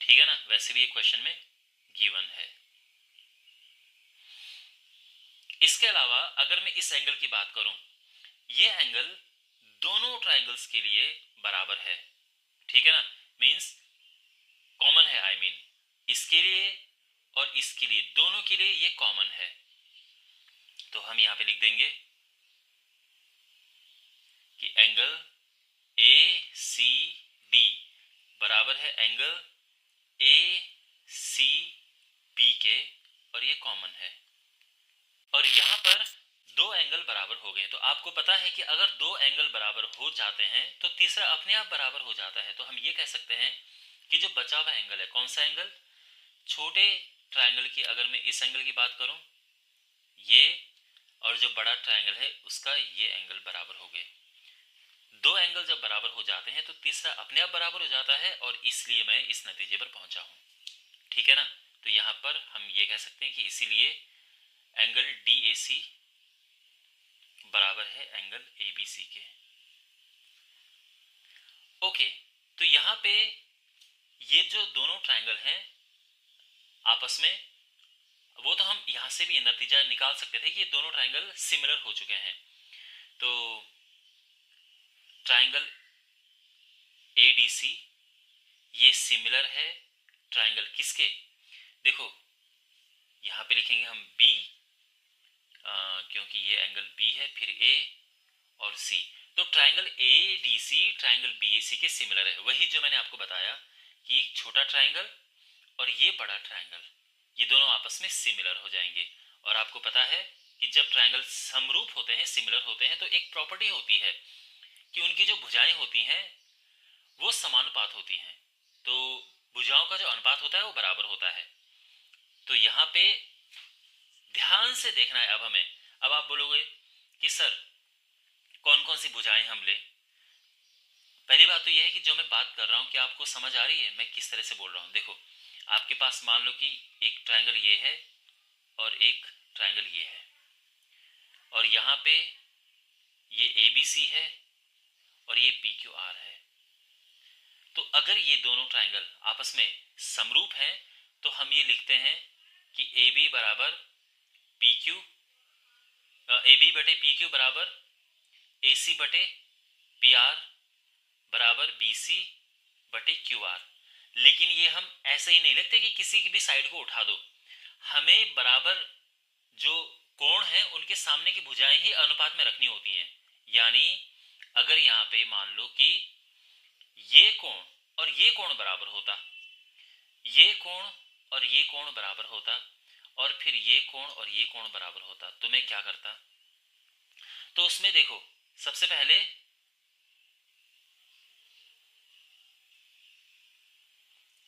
ठीक है ना। वैसे भी ये क्वेश्चन में गिवन है। इसके अलावा अगर मैं इस एंगल की बात करूं, ये एंगल दोनों ट्राइंगल्स के लिए बराबर है, ठीक है ना, मींस कॉमन है, इसके लिए और इसके लिए, दोनों के लिए ये कॉमन है। तो हम यहां पे लिख देंगे कि एंगल ACD बराबर है एंगल ACB के, और ये कॉमन है। और यहां पर दो एंगल बराबर हो गए। तो आपको पता है कि अगर दो एंगल बराबर हो जाते हैं तो तीसरा अपने आप बराबर हो जाता है। तो हम ये कह सकते हैं कि जो बचा हुआ एंगल है, कौन सा एंगल, छोटे ट्राइंगल की अगर मैं इस एंगल की बात करूं, ये, और जो बड़ा ट्राइंगल है उसका ये एंगल बराबर हो गए। दो एंगल जब बराबर हो जाते हैं तो तीसरा अपने आप बराबर हो जाता है, और इसलिए मैं इस नतीजे पर पहुंचा हूं, ठीक है ना। तो यहां पर हम ये कह सकते हैं कि इसीलिए एंगल DAC बराबर है एंगल ABC के। ओके, तो यहां पे ये जो दोनों ट्राइंगल हैं आपस में, वो तो हम यहां से भी नतीजा निकाल सकते थे कि ये दोनों ट्राइंगल सिमिलर हो चुके हैं। तो ट्राइंगल ADC ये सिमिलर है ट्राइंगल किसके, देखो यहां पे लिखेंगे हम B, क्योंकि ये एंगल B है, फिर A, और सी। तो triangle A D C triangle B A C के सिमिलर है, वही जो मैंने आपको बताया कि एक छोटा ट्रायंगल और ये बड़ा ट्रायंगल, ये दोनों आपस में सिमिलर हो जाएंगे। और आपको पता है कि जब ट्रायंगल समरूप होते हैं, सिमिलर होते हैं, तो एक प्रॉपर्टी होती है कि उनकी जो भुजाएं होती हैं वो समानुपात होती हैं। तो भुजाओं का जो अनुपात होता है वो बराबर होता है। तो यहाँ पे ध्यान से देखना है अब हमें। अब आप बोलोगे कि सर कौन कौन सी भुजाएं हम लें। पहली बात तो यह है कि जो मैं बात कर रहा हूँ क्या आपको समझ आ रही है मैं किस तरह से बोल रहा हूँ। देखो, आपके पास मान लो कि एक ट्रायंगल ये है और एक ट्रायंगल ये है, और यहाँ पे ये ABC है और ये PQR है। तो अगर ये दोनों ट्रायंगल आपस में समरूप हैं तो हम ये लिखते हैं कि AB बराबर PQ, AB बटे PQ बराबर AC बटे PR बराबर BC बटे QR। लेकिन ये हम ऐसे ही नहीं लिखते कि किसी की भी साइड को उठा दो, हमें बराबर जो कोण है उनके सामने की भुजाएं ही अनुपात में रखनी होती हैं। यानी अगर यहाँ पे मान लो कि ये कोण और ये कोण बराबर होता, ये कोण और ये कोण बराबर होता, और फिर ये कोण और ये कोण बराबर होता, तो मैं क्या करता। तो उसमें देखो, सबसे पहले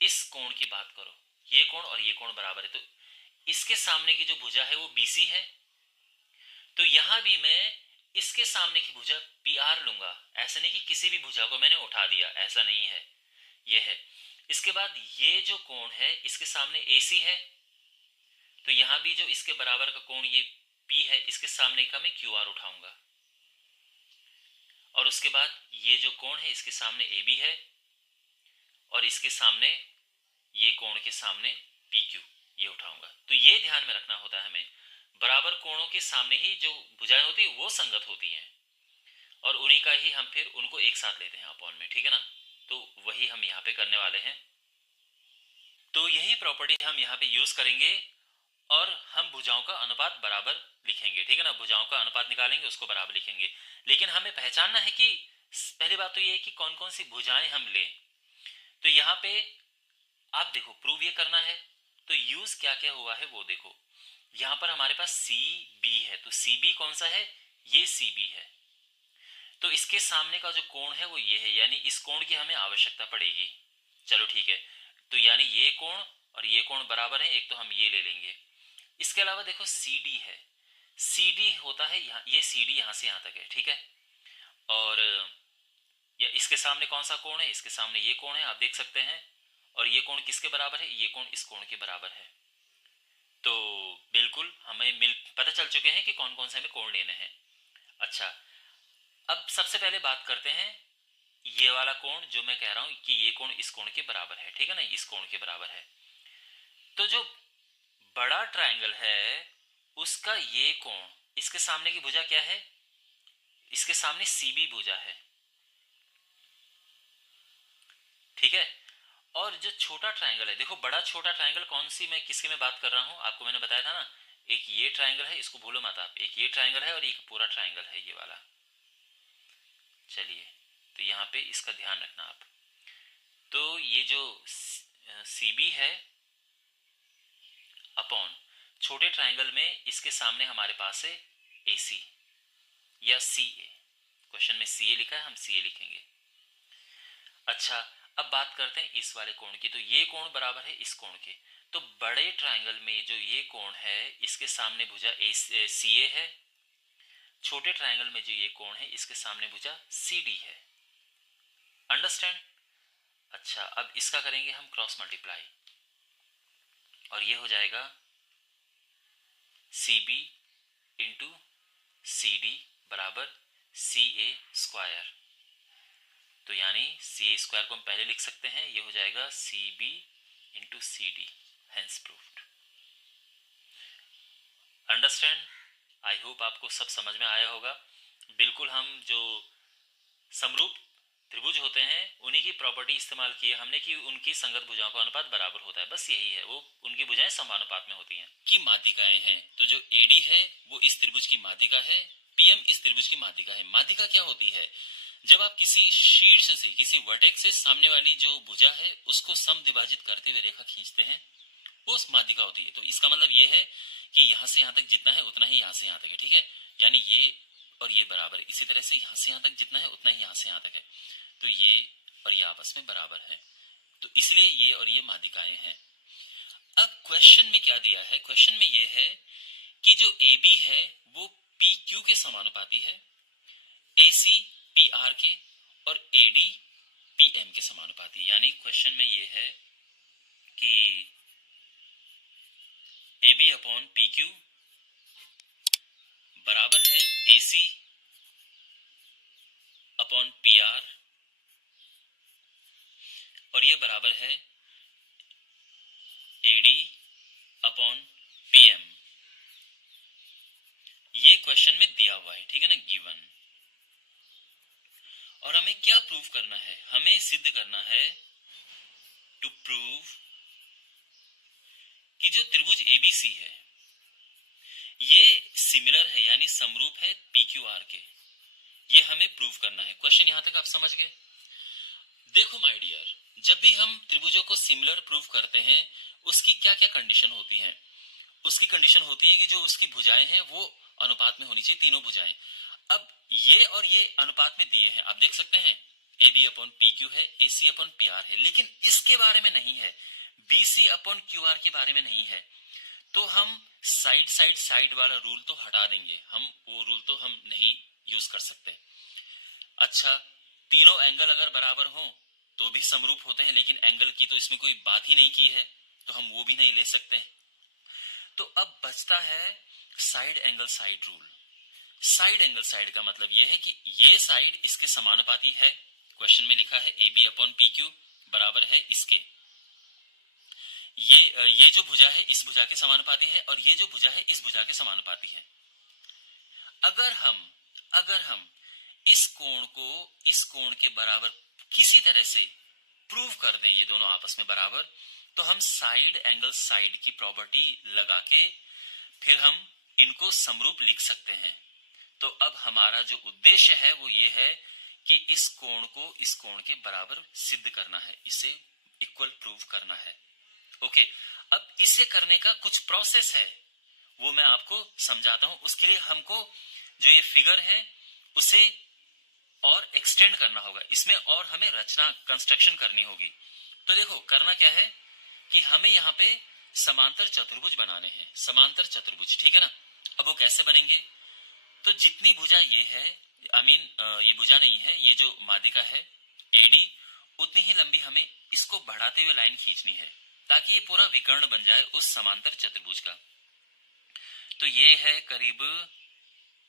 इस कोण की बात करो, ये कोण और ये कोण बराबर है, तो इसके सामने की जो भुजा है वो BC है। तो यहां भी मैं इसके सामने की भुजा PR लूंगा। ऐसा नहीं कि किसी भी भुजा को मैंने उठा दिया, ऐसा नहीं है, ये है। इसके बाद ये जो कोण है इसके सामने AC है, तो यहां भी जो इसके बराबर का कोण ये P है, इसके सामने का मैं QR उठाऊंगा। और उसके बाद ये जो कोण है इसके सामने AB है, और इसके सामने ये कोण के सामने PQ ये उठाऊंगा। तो ये ध्यान में रखना होता है हमें, बराबर कोणों के सामने ही जो भुजाएं होती है वो संगत होती हैं, और उन्हीं का ही हम फिर उनको एक साथ लेते हैं अपॉन में, ठीक है ना। तो वही हम यहाँ पे करने वाले हैं। तो यही प्रॉपर्टी हम यहाँ पे यूज करेंगे और हम भुजाओं का अनुपात बराबर लिखेंगे, ठीक है ना। भुजाओं का अनुपात निकालेंगे, उसको बराबर लिखेंगे। लेकिन हमें पहचानना है कि पहली बात तो ये है कि कौन कौन सी भुजाएं हम लें। तो यहाँ पे आप देखो, प्रूव ये करना है, तो यूज क्या क्या हुआ है वो देखो। यहाँ पर हमारे पास CB है, तो CB कौन सा है, ये CB है। तो इसके सामने का जो कोण है वो ये है, यानी इस कोण की हमें आवश्यकता पड़ेगी। चलो ठीक है, तो यानी ये कोण और ये कोण बराबर है, एक तो हम ये ले लेंगे। इसके अलावा देखो CD है, CD होता है यहाँ, ये CD यहाँ से यहाँ तक है, ठीक है। और या इसके सामने कौन सा कोण है, इसके सामने ये कोण है, आप देख सकते हैं। और ये कोण किसके बराबर है, ये कोण इस कोण के बराबर है। तो बिल्कुल हमें पता चल चुके हैं कि कौन कौन से हमें कोण लेने हैं। अच्छा, अब सबसे पहले बात करते हैं ये वाला कोण, जो मैं कह रहा हूं कि ये कोण इस कोण के बराबर है, ठीक है ना, इस कोण के बराबर है। तो जो बड़ा ट्रायंगल है उसका ये कोण, इसके सामने की भुजा क्या है, इसके सामने CB भुजा है, ठीक है। और जो छोटा ट्रायंगल है, देखो बड़ा छोटा ट्रायंगल कौन सी, मैं किसके में बात कर रहा हूं, आपको मैंने बताया था ना, एक ये ट्रायंगल है, इसको भूलो मत आप, एक ये ट्रायंगल है और एक पूरा ट्रायंगल है ये वाला। चलिए, तो यहाँ पे इसका ध्यान रखना आप। तो ये जो CB है अपॉन छोटे ट्रायंगल में इसके सामने हमारे पास है AC या CA, क्वेश्चन में CA लिखा है, हम CA लिखेंगे। अच्छा, अब बात करते हैं इस वाले कोण की। तो ये कोण बराबर है इस कोण के, तो बड़े ट्रायंगल में जो ये कोण है इसके सामने भुजा CA है, छोटे ट्रायंगल में जो ये कोण है इसके सामने भुजा CD है। अंडरस्टैंड। अच्छा, अब इसका करेंगे हम क्रॉस मल्टीप्लाई, और ये हो जाएगा CB इंटू CD बराबर CA स्क्वायर। तो यानी CA स्क्वायर को हम पहले लिख सकते हैं, ये हो जाएगा CB into CD, hence proved. Understand. I hope आपको सब समझ में आया होगा। बिल्कुल, हम जो समरूप त्रिभुज होते हैं उन्हीं की प्रॉपर्टी इस्तेमाल की है हमने कि उनकी संगत भुजाओं का अनुपात बराबर होता है, बस यही है, वो उनकी भुजाएं समानुपात में होती हैं। की माध्यिकाएं हैं, तो जो AD है वो इस त्रिभुज की माध्यिका है, PM इस त्रिभुज की माध्यिका माध्यिका है। माध्यिका क्या होती है? जब आप किसी शीर्ष से, किसी वर्टेक्स से सामने वाली जो भुजा है उसको समद्विभाजित करते हुए रेखा खींचते हैं, वो माध्यिका होती है। तो इसका मतलब ये है कि यहाँ से यहाँ तक जितना है उतना ही यहाँ से यहाँ तक है, ठीक है, यानी ये और ये बराबर है। इसी तरह से यहाँ से यहाँ तक जितना है उतना ही यहाँ से यहाँ तक है, तो ये और ये आपस में बराबर है, तो इसलिए ये और ये माध्यिकाएं हैं। अब क्वेश्चन में क्या दिया है? क्वेश्चन में ये है कि जो AB है वो PQ के समानुपाती है, AC PR के और AD PM के समानुपाती। यानी क्वेश्चन में ये है कि AB अपॉन PQ बराबर है AC अपॉन PR और ये बराबर है AD अपॉन PM। ये क्वेश्चन में दिया हुआ है, ठीक है ना, गिवन। और हमें क्या प्रूव करना है? हमें सिद्ध करना है, टू प्रूव कि जो त्रिभुज ABC है ये सिमिलर है यानी समरूप है PQR के। ये हमें प्रूव करना है। क्वेश्चन यहां तक आप समझ गए? देखो माय डियर, जब भी हम त्रिभुजों को सिमिलर प्रूव करते हैं उसकी क्या क्या कंडीशन होती है? उसकी कंडीशन होती है कि जो उसकी भुजाएं हैं वो अनुपात में होनी चाहिए, तीनों भुजाएं। अब ये और ये अनुपात में दिए हैं, आप देख सकते हैं, AB अपॉन PQ है, AC अपॉन PR है, लेकिन इसके बारे में नहीं है, BC अपॉन QR के बारे में नहीं है। तो हम साइड साइड साइड वाला रूल तो हटा देंगे, हम वो रूल तो हम नहीं यूज कर सकते। अच्छा, तीनों एंगल अगर बराबर हो तो भी समरूप होते हैं, लेकिन एंगल की तो इसमें कोई बात ही नहीं की है, तो हम वो भी नहीं ले सकते। तो अब बचता है side angle side rule. Side angle side का मतलब यह है कि ये साइड इसके समानुपाती है। क्वेश्चन में लिखा है AB अपॉन PQ बराबर है इसके। ये जो भुजा है इस भुजा के समानुपाती है और ये जो भुजा है इस भुजा के समानुपाती है। अगर हम इस कोण को इस कोण के बराबर किसी तरह से प्रूव कर दें, ये दोनों आपस में बराबर, तो हम साइड एंगल साइड की प्रॉपर्टी लगा के फिर हम इनको समरूप लिख सकते हैं। तो अब हमारा जो उद्देश्य है वो ये है कि इस कोण को इस कोण के बराबर सिद्ध करना है, इसे इक्वल प्रूव करना है। ओके, अब इसे करने का कुछ प्रोसेस है, वो मैं आपको समझाता हूं। उसके लिए हमको जो ये फिगर है उसे और एक्सटेंड करना होगा, इसमें और हमें रचना कंस्ट्रक्शन करनी होगी। तो देखो करना क्या है कि हमें यहाँ पे समांतर चतुर्भुज बनाने हैं, समांतर चतुर्भुज, ठीक है ना। अब वो कैसे बनेंगे? तो जितनी भुजा ये है, ये भुजा नहीं है, ये जो माध्यिका है AD, उतनी ही लंबी हमें इसको बढ़ाते हुए लाइन खींचनी है ताकि ये पूरा विकर्ण बन जाए उस समांतर चतुर्भुज का। तो ये है करीब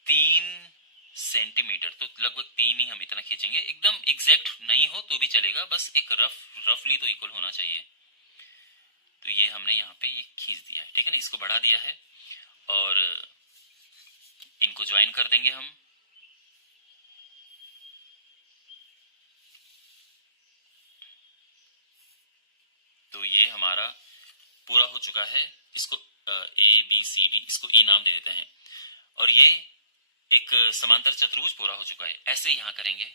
3 सेंटीमीटर, तो लगभग 3 ही हम इतना खींचेंगे, एकदम एग्जैक्ट नहीं हो तो भी चलेगा, बस एक रफली तो इक्वल होना चाहिए। तो ये हमने यहाँ पे ये खींच दिया है, ठीक है ना, इसको बढ़ा दिया है और इनको ज्वाइन कर देंगे हम। तो ये हमारा पूरा हो चुका है, इसको ABCD, इसको E नाम दे देते हैं, और ये एक समांतर चतुर्भुज पूरा हो चुका है। ऐसे यहाँ करेंगे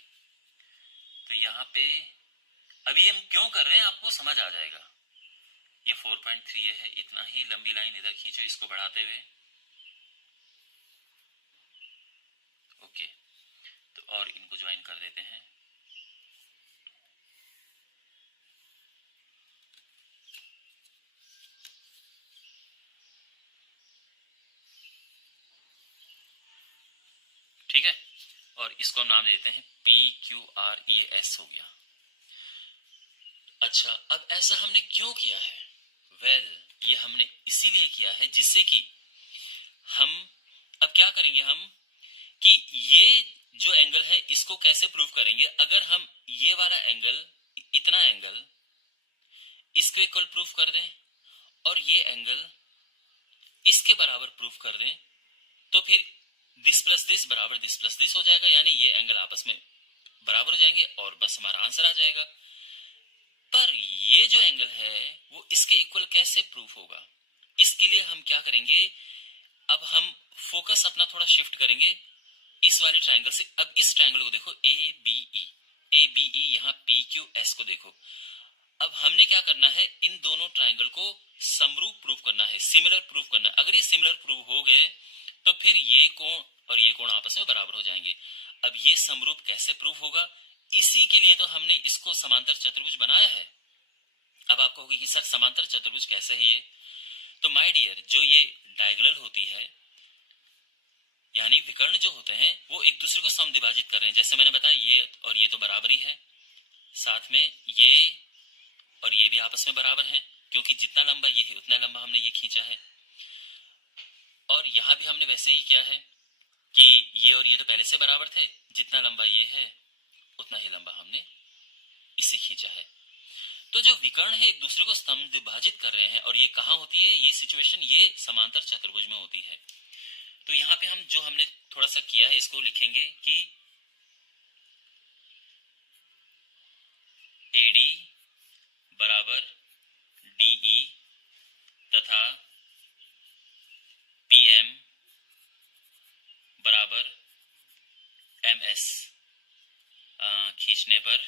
तो यहाँ पे अभी हम क्यों कर रहे हैं आपको समझ आ जाएगा। ये 4.3 है, इतना ही लंबी लाइन इधर खींचो इसको बढ़ाते हुए। ओके, तो और इनको ज्वाइन कर देते हैं। ठीक है, और इसको हम नाम देते हैं PQR, ये S हो गया। अच्छा, अब ऐसा हमने क्यों किया है? ये हमने इसीलिए किया है जिससे कि हम अब क्या करेंगे हम कि ये जो एंगल है इसको कैसे प्रूव करेंगे। अगर हम ये वाला एंगल, इतना एंगल इसको इक्वल प्रूफ कर दें और ये एंगल इसके बराबर प्रूफ कर दें, तो फिर दिस प्लस दिस बराबर दिस प्लस दिस हो जाएगा, यानी ये एंगल आपस में बराबर हो जाएंगे और बस हमारा आंसर आ जाएगा। पर ये जो एंगल है वो इसके इक्वल कैसे प्रूफ होगा? इसके लिए हम क्या करेंगे, अब हम फोकस अपना थोड़ा शिफ्ट करेंगे इस वाले ट्रायंगल से। अब इस ट्रायंगल को देखो, ए बी ई, यहाँ पी क्यू एस को देखो। अब हमने क्या करना है, इन दोनों ट्रायंगल को समरूप प्रूव करना है, सिमिलर प्रूव करना है। अगर ये सिमिलर प्रूव हो गए तो फिर ये कोण और ये कोण आपस में बराबर हो जाएंगे। अब ये समरूप कैसे प्रूव होगा, इसी के लिए तो हमने इसको समांतर चतुर्भुज बनाया है। अब आप कहोगे कि सर समांतर चतुर्भुज कैसे है ये? तो माय डियर, जो ये डायगोनल होती है, यानी विकर्ण जो होते हैं, वो एक दूसरे को समद्विभाजित कर रहे हैं। जैसे मैंने बताया, ये और ये तो बराबर ही है, साथ में ये और ये भी आपस में बराबर हैं, क्योंकि जितना लंबा ये है उतना लंबा हमने ये खींचा है। और यहाँ भी हमने वैसे ही किया है कि ये और ये तो पहले से बराबर थे, जितना लंबा ये है उतना ही लंबा हमने इससे खींचा है। तो जो विकर्ण है एक दूसरे को समद्विभाजित कर रहे हैं, और ये कहाँ होती है ये सिचुएशन? ये समांतर चतुर्भुज में होती है। तो यहाँ पे हम जो हमने थोड़ा सा किया है, इसको लिखेंगे कि AD बराबर DE तथा PM बराबर MS खींचने पर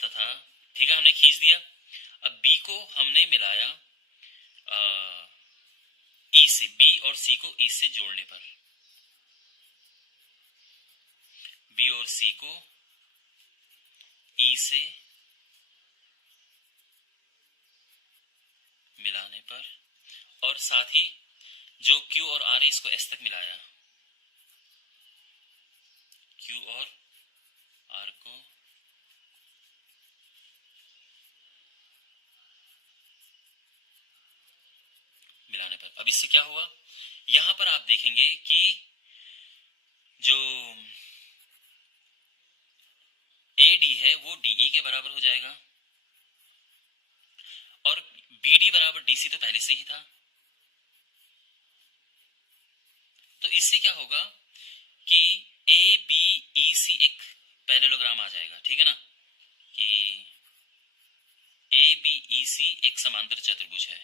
तथा, ठीक है, हमने खींच दिया। अब B को हमने मिलाया E से, B और C को E से जोड़ने पर, B और C को E से मिलाने पर, और साथ ही जो Q और R है इसको S तक मिलाया, Q और R को मिलाने पर। अब इससे क्या हुआ, यहां पर आप देखेंगे कि जो AD है वो DE के बराबर हो जाएगा, और BD बराबर DC तो पहले से ही था। तो इससे क्या होगा कि ABEC एक पैरेललोग्राम आ जाएगा, ठीक है ना, कि ABEC एक समांतर चतुर्भुज है।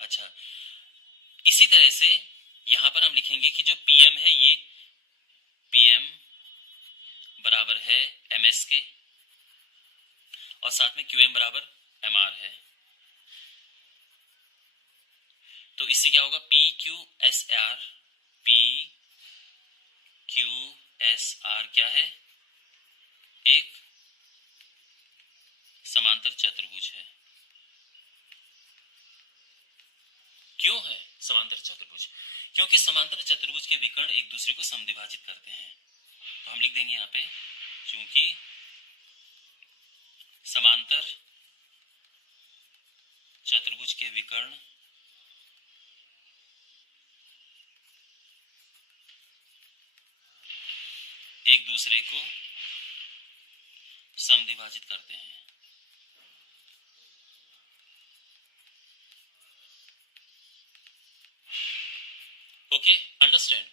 अच्छा, इसी तरह से यहां पर हम लिखेंगे कि जो PM है ये PM बराबर है MS के, और साथ में QM बराबर MR है। तो इससे क्या होगा, PQSR, PQSR क्या है, एक समांतर चतुर्भुज है। क्यों है समांतर चतुर्भुज? क्योंकि समांतर चतुर्भुज के विकर्ण एक दूसरे को समद्विभाजित करते हैं। तो हम लिख देंगे यहाँ पे, क्योंकि समांतर चतुर्भुज के विकर्ण एक दूसरे को समद्विभाजित करते हैं। Okay, understand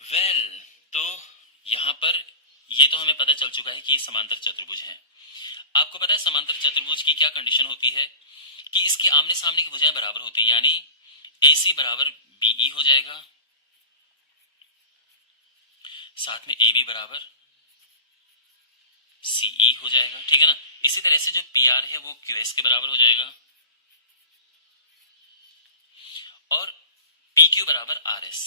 well. तो यहां पर ये तो हमें पता चल चुका है कि ये समांतर चतुर्भुज है। आपको पता है समांतर चतुर्भुज की क्या कंडीशन होती है, कि इसकी आमने सामने की भुजाएं बराबर होती है, यानी AC बराबर BE हो जाएगा, साथ में AB बराबर CE हो जाएगा, ठीक है ना। इसी तरह से जो PR है वो QS के बराबर हो जाएगा, और PQ बराबर RS,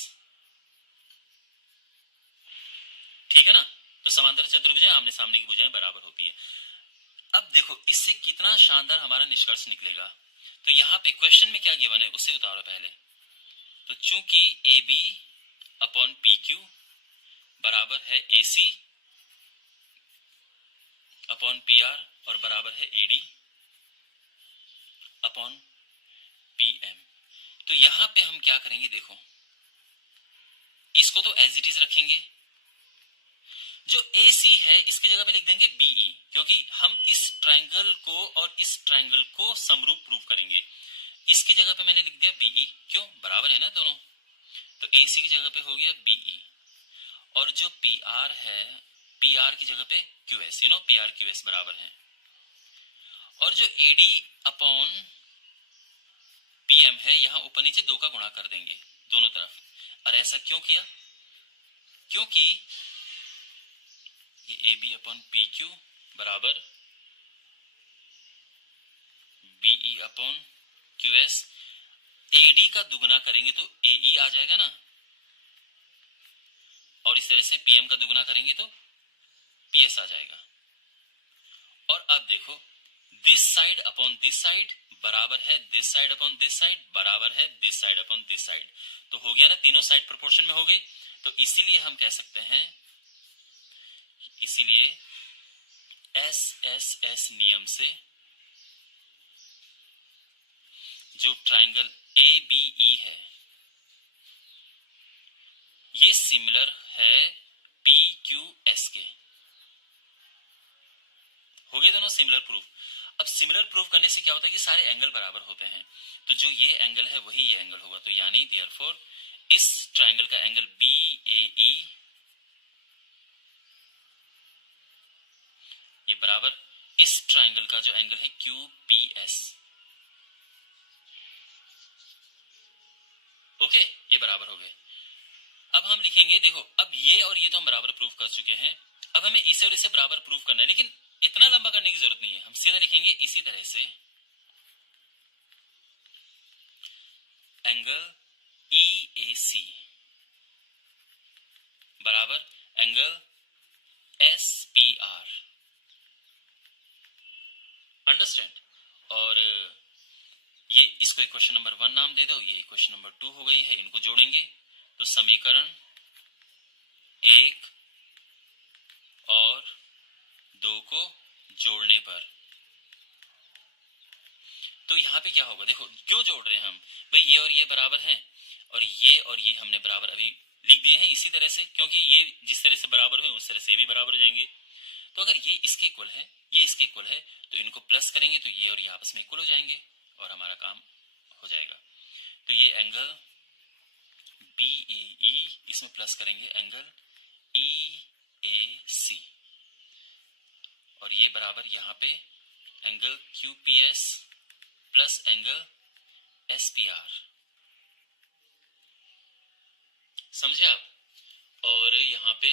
ठीक है ना। तो समांतर चतुर्भुज आमने सामने की भुजाएं बराबर होती हैं। अब देखो इससे कितना शानदार हमारा निष्कर्ष निकलेगा। तो यहाँ पे क्वेश्चन में क्या गिवन है उससे उतारो पहले। तो चूंकि AB अपॉन PQ बराबर है AC अपॉन PR और बराबर है AD अपॉन PM, तो यहां पे हम क्या करेंगे, देखो इसको तो एज इट इज रखेंगे, जो AC है इसकी जगह पे लिख देंगे BE, क्योंकि हम इस ट्रायंगल को और इस ट्रायंगल को समरूप प्रूव करेंगे। इसकी जगह पे मैंने लिख दिया BE, क्यों, बराबर है ना दोनों। तो AC की जगह पे हो गया BE, और जो PR है पी आर की जगह पे Q S, P R Q S बराबर है, और जो A D upon P M है यहां ऊपर नीचे 2 का गुणा कर देंगे दोनों तरफ। और ऐसा क्यों किया? क्योंकि ये A B upon P Q बराबर B E upon Q S, A D का दुगुना करेंगे तो एई आ जाएगा ना, और इस तरह से पीएम का दुगुना करेंगे तो पीएस आ जाएगा। और अब देखो, this side upon this side बराबर है this side upon this side बराबर है this side upon this side, तो हो गया ना, तीनों साइड प्रोपोर्शन में हो गई। तो इसीलिए हम कह सकते हैं, इसीलिए एस एस एस नियम से जो ट्राइंगल ए बी ई है ये सिमिलर है पी क्यू एस के। हो गए दोनों सिमिलर प्रूफ। अब सिमिलर प्रूफ करने से क्या होता है कि सारे एंगल बराबर होते हैं, तो जो ये एंगल है वही ये एंगल होगा। तो यानी देयरफॉर इस ट्राइंगल का एंगल बी ए ई ये बराबर इस ट्राइंगल का जो एंगल है क्यू पी एस। ओके, ये बराबर हो गए। अब हम लिखेंगे, देखो अब ये और ये तो हम बराबर प्रूफ कर चुके हैं, अब हमें इसे और इसे बराबर प्रूफ करना है, लेकिन इतना लंबा करने की जरूरत नहीं है। हम सीधा लिखेंगे इसी तरह से एंगल ई ए सी बराबर angle S P are. Understand? और ये इसको इक्वेशन नंबर 1 नाम दे दो, ये इक्वेशन नंबर 2 हो गई है। इनको जोड़ेंगे तो समीकरण 1 और 2 को जोड़ने पर तो यहाँ पे क्या होगा, देखो क्यों जोड़ रहे हैं हम भाई, ये और ये बराबर हैं और ये हमने बराबर अभी लिख दिए हैं इसी तरह से, क्योंकि ये जिस तरह से बराबर हुए उस तरह से ये भी बराबर हो जाएंगे। तो अगर ये इसके इक्वल है, ये इसके इक्वल है, तो इनको प्लस करेंगे तो ये और ये आपस में इक्वल हो जाएंगे और हमारा काम हो जाएगा। तो ये एंगल बी ए ई, इसमें प्लस करेंगे एंगल ई ए सी, और ये बराबर यहाँ पे angle Q P S plus angle S P are. समझे आप? और यहाँ पे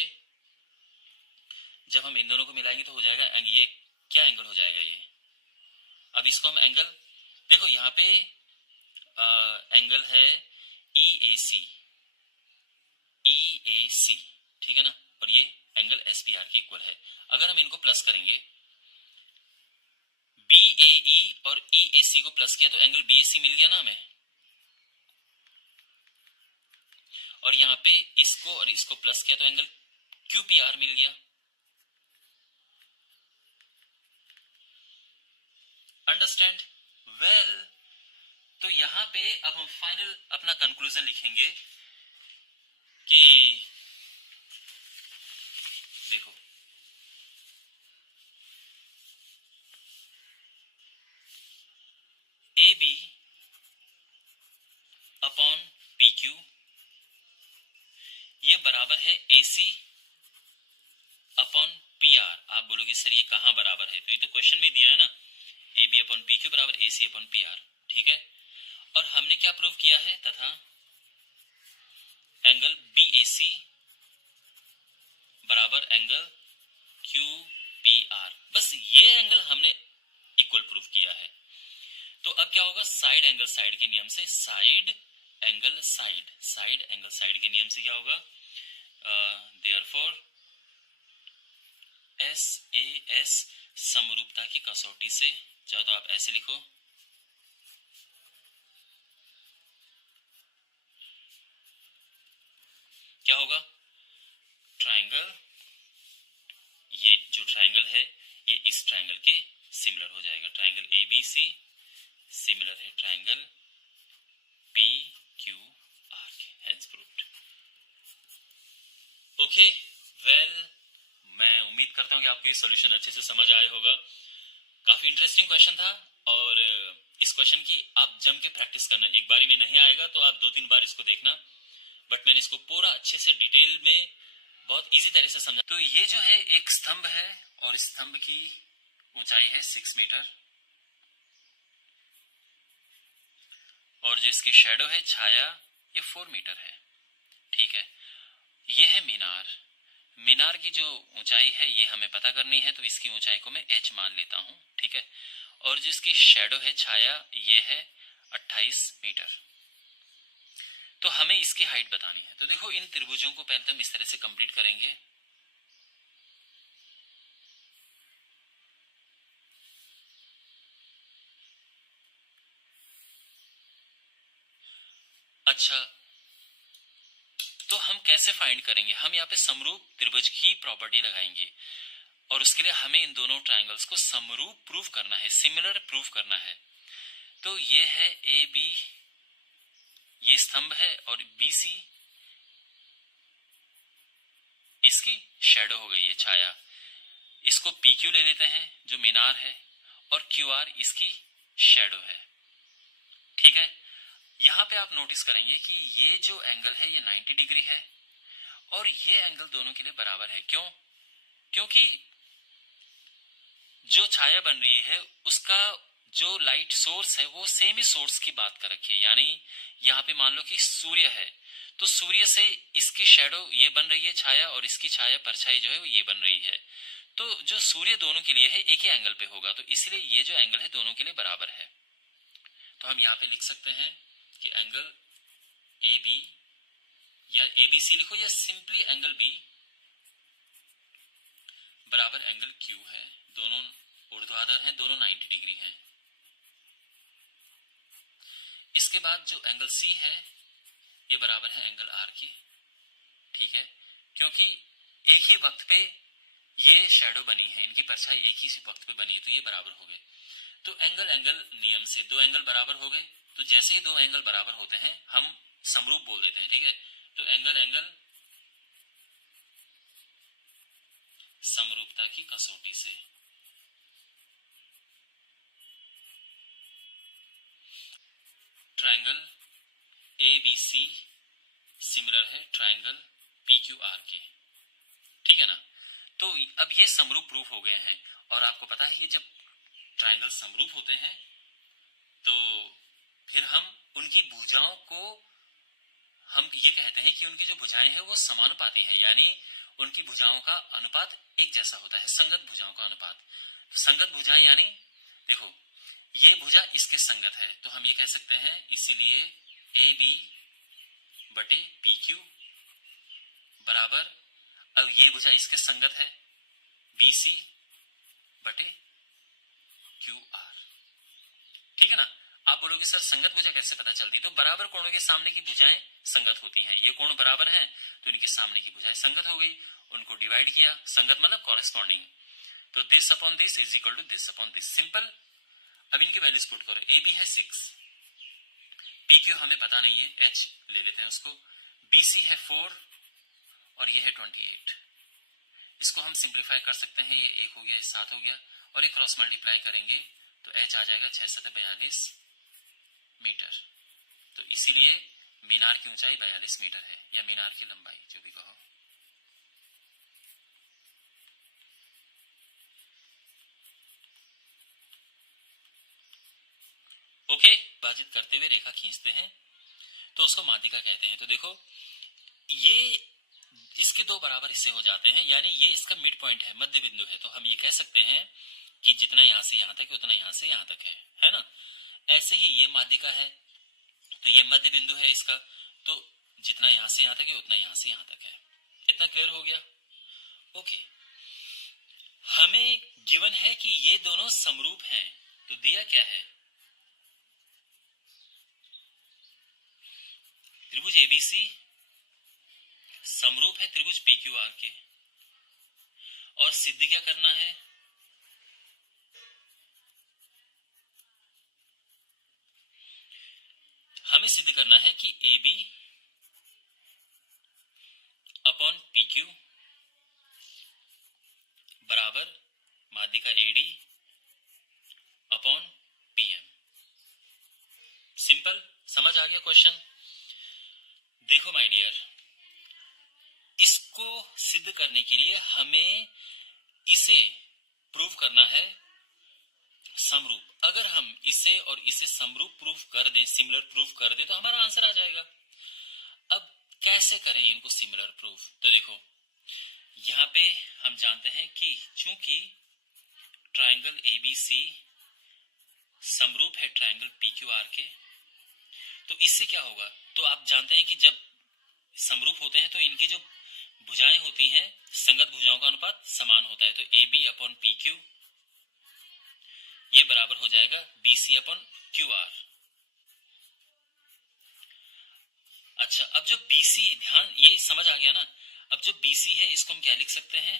जब हम इन दोनों को मिलाएंगे तो हो जाएगा, ये क्या एंगल हो जाएगा ये। अब इसको हम एंगल, देखो यहाँ पे एंगल है ई ए सी, ठीक है ना, और ये एंगल एस पी आर की इक्वल है। अगर हम इनको प्लस करेंगे, बी ए ई और ई ए सी को प्लस किया तो एंगल बी ए सी मिल गया ना हमें, और यहाँ पे इसको और इसको प्लस किया तो एंगल क्यू पी आर मिल गया। अंडरस्टैंड? वेल, तो यहां पे अब हम फाइनल अपना कंक्लूजन लिखेंगे कि देखो A B upon P Q ये बराबर है A C upon P R. आप बोलोगे सर ये कहां बराबर है, तो ये तो क्वेश्चन में दिया है ना, A B upon P Q बराबर A C upon P R, ठीक है। और हमने क्या प्रूव किया है, तथा एंगल बी ए सी बराबर एंगल क्यू पी आर, बस ये एंगल हमने इक्वल प्रूव किया है। तो अब क्या होगा, साइड एंगल साइड के नियम से साइड एंगल साइड के नियम से क्या होगा, देयरफॉर एस ए एस समरूपता की कसौटी से, चाहे तो आप ऐसे लिखो, क्या होगा, ट्राइंगल, ये जो ट्राइंगल है ये इस ट्राइंगल के सिमिलर हो जाएगा। Triangle A B C similar है ट्राइंगल पी क्यू आर के, हेंस प्रूव्ड। ओके, वेल, मैं उम्मीद करता हूं कि आपको ये सॉल्यूशन अच्छे से समझ आया होगा। काफी इंटरेस्टिंग क्वेश्चन था, और इस क्वेश्चन की आप जम के प्रैक्टिस करना, एक बारी में नहीं आएगा तो आप 2-3 बार इसको देखना, बट मैंने इसको पूरा अच्छे से डिटेल में बहुत इजी तरह से समझा। तो ये जो है एक स्तंभ है और इस स्तंभ की ऊंचाई है 6 मीटर और जो इसकी शैडो है, छाया, ये 4 मीटर है। ठीक है, ये है मीनार। मीनार की जो ऊंचाई है ये हमें पता करनी है, तो इसकी ऊंचाई को मैं h मान लेता हूं। ठीक है, और जिसकी शैडो है, छाया, ये है 28 मीटर। तो हमें इसकी हाइट बतानी है। तो देखो इन त्रिभुजों को पहले तो हम इस तरह से कंप्लीट करेंगे। अच्छा, तो हम कैसे फाइंड करेंगे? हम यहाँ पे समरूप त्रिभुज की प्रॉपर्टी लगाएंगे और उसके लिए हमें इन दोनों ट्रायंगल्स को समरूप प्रूव करना है, सिमिलर प्रूव करना है। तो ये है ए बी, ये स्तंभ है, और बी सी इसकी शैडो हो गई है, छाया। इसको पी क्यू ले लेते हैं जो मीनार है, और क्यू आर इसकी शैडो है। ठीक है, यहां पे आप नोटिस करेंगे कि ये जो एंगल है ये 90 डिग्री है और ये एंगल दोनों के लिए बराबर है। क्यों? क्योंकि जो छाया बन रही है उसका जो लाइट सोर्स है वो सेम ही सोर्स की बात कर रखी है। यानी यहाँ पे मान लो कि सूर्य है, तो सूर्य से इसकी शैडो ये बन रही है, छाया, और इसकी छाया परछाई जो है वो ये बन रही है। तो जो सूर्य दोनों के लिए है एक ही एंगल पे होगा, तो इसलिए ये जो एंगल है दोनों के लिए बराबर है। तो हम यहाँ पे लिख सकते हैं कि एंगल ए बी या ए बी सी लिखो या सिंपली एंगल बी बराबर एंगल क्यू है। दोनों ऊर्ध्वाधर हैं, दोनों 90 डिग्री हैं। इसके बाद जो एंगल सी है ये बराबर है एंगल आर के। ठीक है, क्योंकि एक ही वक्त पे ये शैडो बनी है, इनकी परछाई एक ही वक्त पे बनी है, तो ये बराबर हो गए। तो एंगल एंगल नियम से दो एंगल बराबर हो गए। तो जैसे ही दो एंगल बराबर होते हैं हम समरूप बोल देते हैं। ठीक है, तो एंगल एंगल समरूपता की कसौटी से triangle A B C similar है ट्रायंगल पी क्यू आर के। ठीक है ना, तो अब ये समरूप प्रूफ हो गए हैं। और आपको पता है कि जब ट्रायंगल समरूप होते हैं तो फिर हम उनकी भुजाओं को हम ये कहते हैं कि उनकी जो भुजाएं हैं वो समानुपाती हैं, यानी उनकी भुजाओं का अनुपात एक जैसा होता है, संगत भुजाओं का अनुपात। संगत भुजाएं यानी देखो ये भुजा इसके संगत है, तो हम ये कह सकते हैं इसीलिए ए बी बटे पी क्यू बराबर, अब ये भुजा इसके संगत है, बी सी बटे क्यू आर। ठीक है ना, आप बोलोगे सर संगत भुजा कैसे पता चलती? तो बराबर कोणों के सामने की भुजाएं संगत होती हैं। ये कोण बराबर हैं तो इनके सामने की भुजाएं संगत हो गई, उनको डिवाइड किया, संगत मतलब कॉरेस्पॉन्डिंग। तो this upon this is equal to this upon this, simple. अब इनकी वैल्यूज पुट करो। ए बी है 6, पी क्यू हमें पता नहीं है, एच ले लेते हैं उसको, बी सी है 4 और ये है 28। इसको हम सिंप्लीफाई कर सकते हैं, ये 1 हो गया, ये 7 हो गया, और ये क्रॉस मल्टीप्लाई करेंगे तो एच आ जाएगा 6 7 42 मीटर। तो इसीलिए मीनार की ऊंचाई 42 मीटर है, या मीनार की लंबाई जो भी कहो। ओके, विभाजित करते हुए रेखा खींचते हैं तो उसको माध्यिका कहते हैं। तो देखो ये इसके दो बराबर हिस्से हो जाते हैं, यानी ये इसका मिड पॉइंट है, मध्य बिंदु है। तो हम ये कह सकते हैं कि जितना यहां से यहां तक उतना यहां से यहां तक है ना। ऐसे ही ये माध्यिका है, तो ये मध्य बिंदु है इसका, तो जितना यहां से यहां तक है उतना यहां से यहां तक है। इतना क्लियर हो गया? ओके, हमें गिवन है कि ये दोनों समरूप हैं, तो दिया क्या है? त्रिभुज एबीसी समरूप है त्रिभुज पीक्यूआर के, और सिद्ध क्या करना है? हमें सिद्ध करना है कि A B upon P Q बराबर माध्यिका A D upon P M. Simple, समझ आ गया क्वेश्चन? देखो माय डियर, इसको सिद्ध सिद्ध करने के लिए हमें इसे प्रूव करना है समरूप। अगर हम इसे और इसे समरूप प्रूव कर दें, सिमिलर प्रूव कर दें, तो हमारा आंसर आ जाएगा। अब कैसे करें इनको सिमिलर प्रूफ? तो देखो यहाँ पे हम जानते हैं कि चूंकि ट्रायंगल एबीसी समरूप है ट्रायंगल पीक्यूआर के, तो इससे क्या होगा? तो आप जानते हैं कि जब समरूप होते हैं तो इनकी जो भुजाएं होती हैं, संगत भुजाओं का अनुपात समान होता है। तो A B upon P Q ये बराबर हो जाएगा B C upon Q R. अच्छा, अब जो बी सी, ध्यान ये समझ आ गया ना? अब जो बी सी है इसको हम क्या लिख सकते हैं?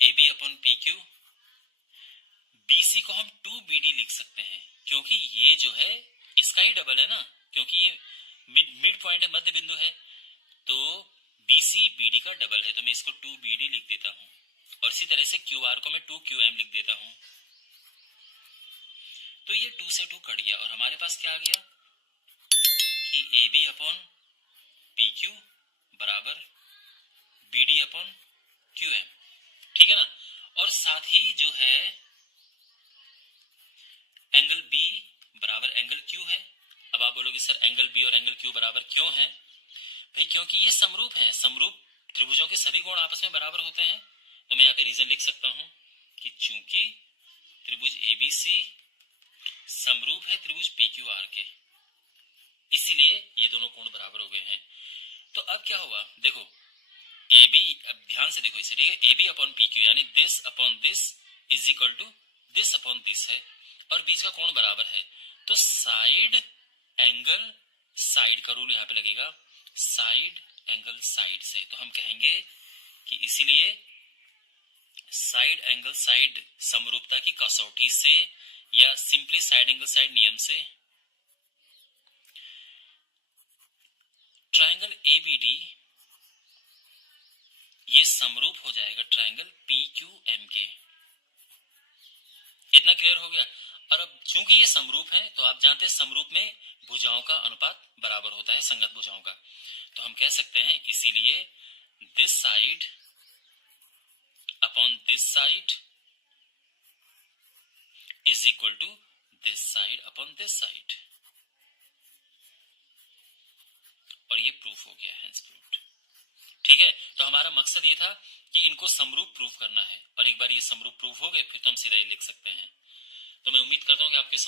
A B upon P Q. B C को हम 2BD लिख सकते हैं, क्योंकि ये जो है इसका ही डबल है ना, क्योंकि ये मिड पॉइंट है, मध्य बिंदु है। तो BC BD का डबल है, तो मैं इसको 2BD लिख देता हूं। और इसी तरह से QR को मैं 2QM लिख देता हूं। तो ये 2 से 2 कट गया और हमारे पास क्या आ गया कि AB अपॉन PQ बराबर BD अपॉन QM। ठीक है ना? और साथ ही जो है एंगल B बराबर एंगल Q है। अब आप बोलोगे सर एंगल B और एंगल Q बराबर क्यों है? भाई क्योंकि ये समरूप हैं। समरूप त्रिभुजों के सभी कोण आपस में बराबर होते हैं। तो मैं यहाँ पे रीजन लिख सकता हूं कि चूंकि त्रिभुज ABC समरूप है त्रिभुज PQR के, इसीलिए ये दोनों कोण बराबर हो गए हैं। तो अब क्या हुआ? देखो AB, अब ध्यान से देखो इसे, ठीक है? AB अपॉन PQ यानी this upon this is equal to this upon this है, और बीच का कोण बराबर है। तो साइड एंगल साइड का रूल यहाँ पे लगेगा, साइड एंगल साइड से। तो हम कहेंगे कि इसीलिए साइड एंगल साइड समरूपता की कसौटी से या सिंपली साइड एंगल साइड नियम से ट्रायंगल ABD ये समरूप हो जाएगा ट्रायंगल PQM के। इतना क्लियर हो गया? और अब चूंकि ये समरूप है तो आप जानते हैं समरूप में भुजाओं का अनुपात बराबर होता है, संगत भुजाओं का। तो हम कह सकते हैं इसीलिए this side upon this side is equal to this side upon this side. और ये प्रूफ हो गया, हेंस प्रूव्ड। ठीक है? तो हमारा मकसद ये था कि इनको समरूप प्रूफ करना है, और एक बार ये समरूप प्रूफ हो गए फिर तो हम सीधा ये लिख सकते हैं। तो मैं उम्मीद करता हूं कि आपके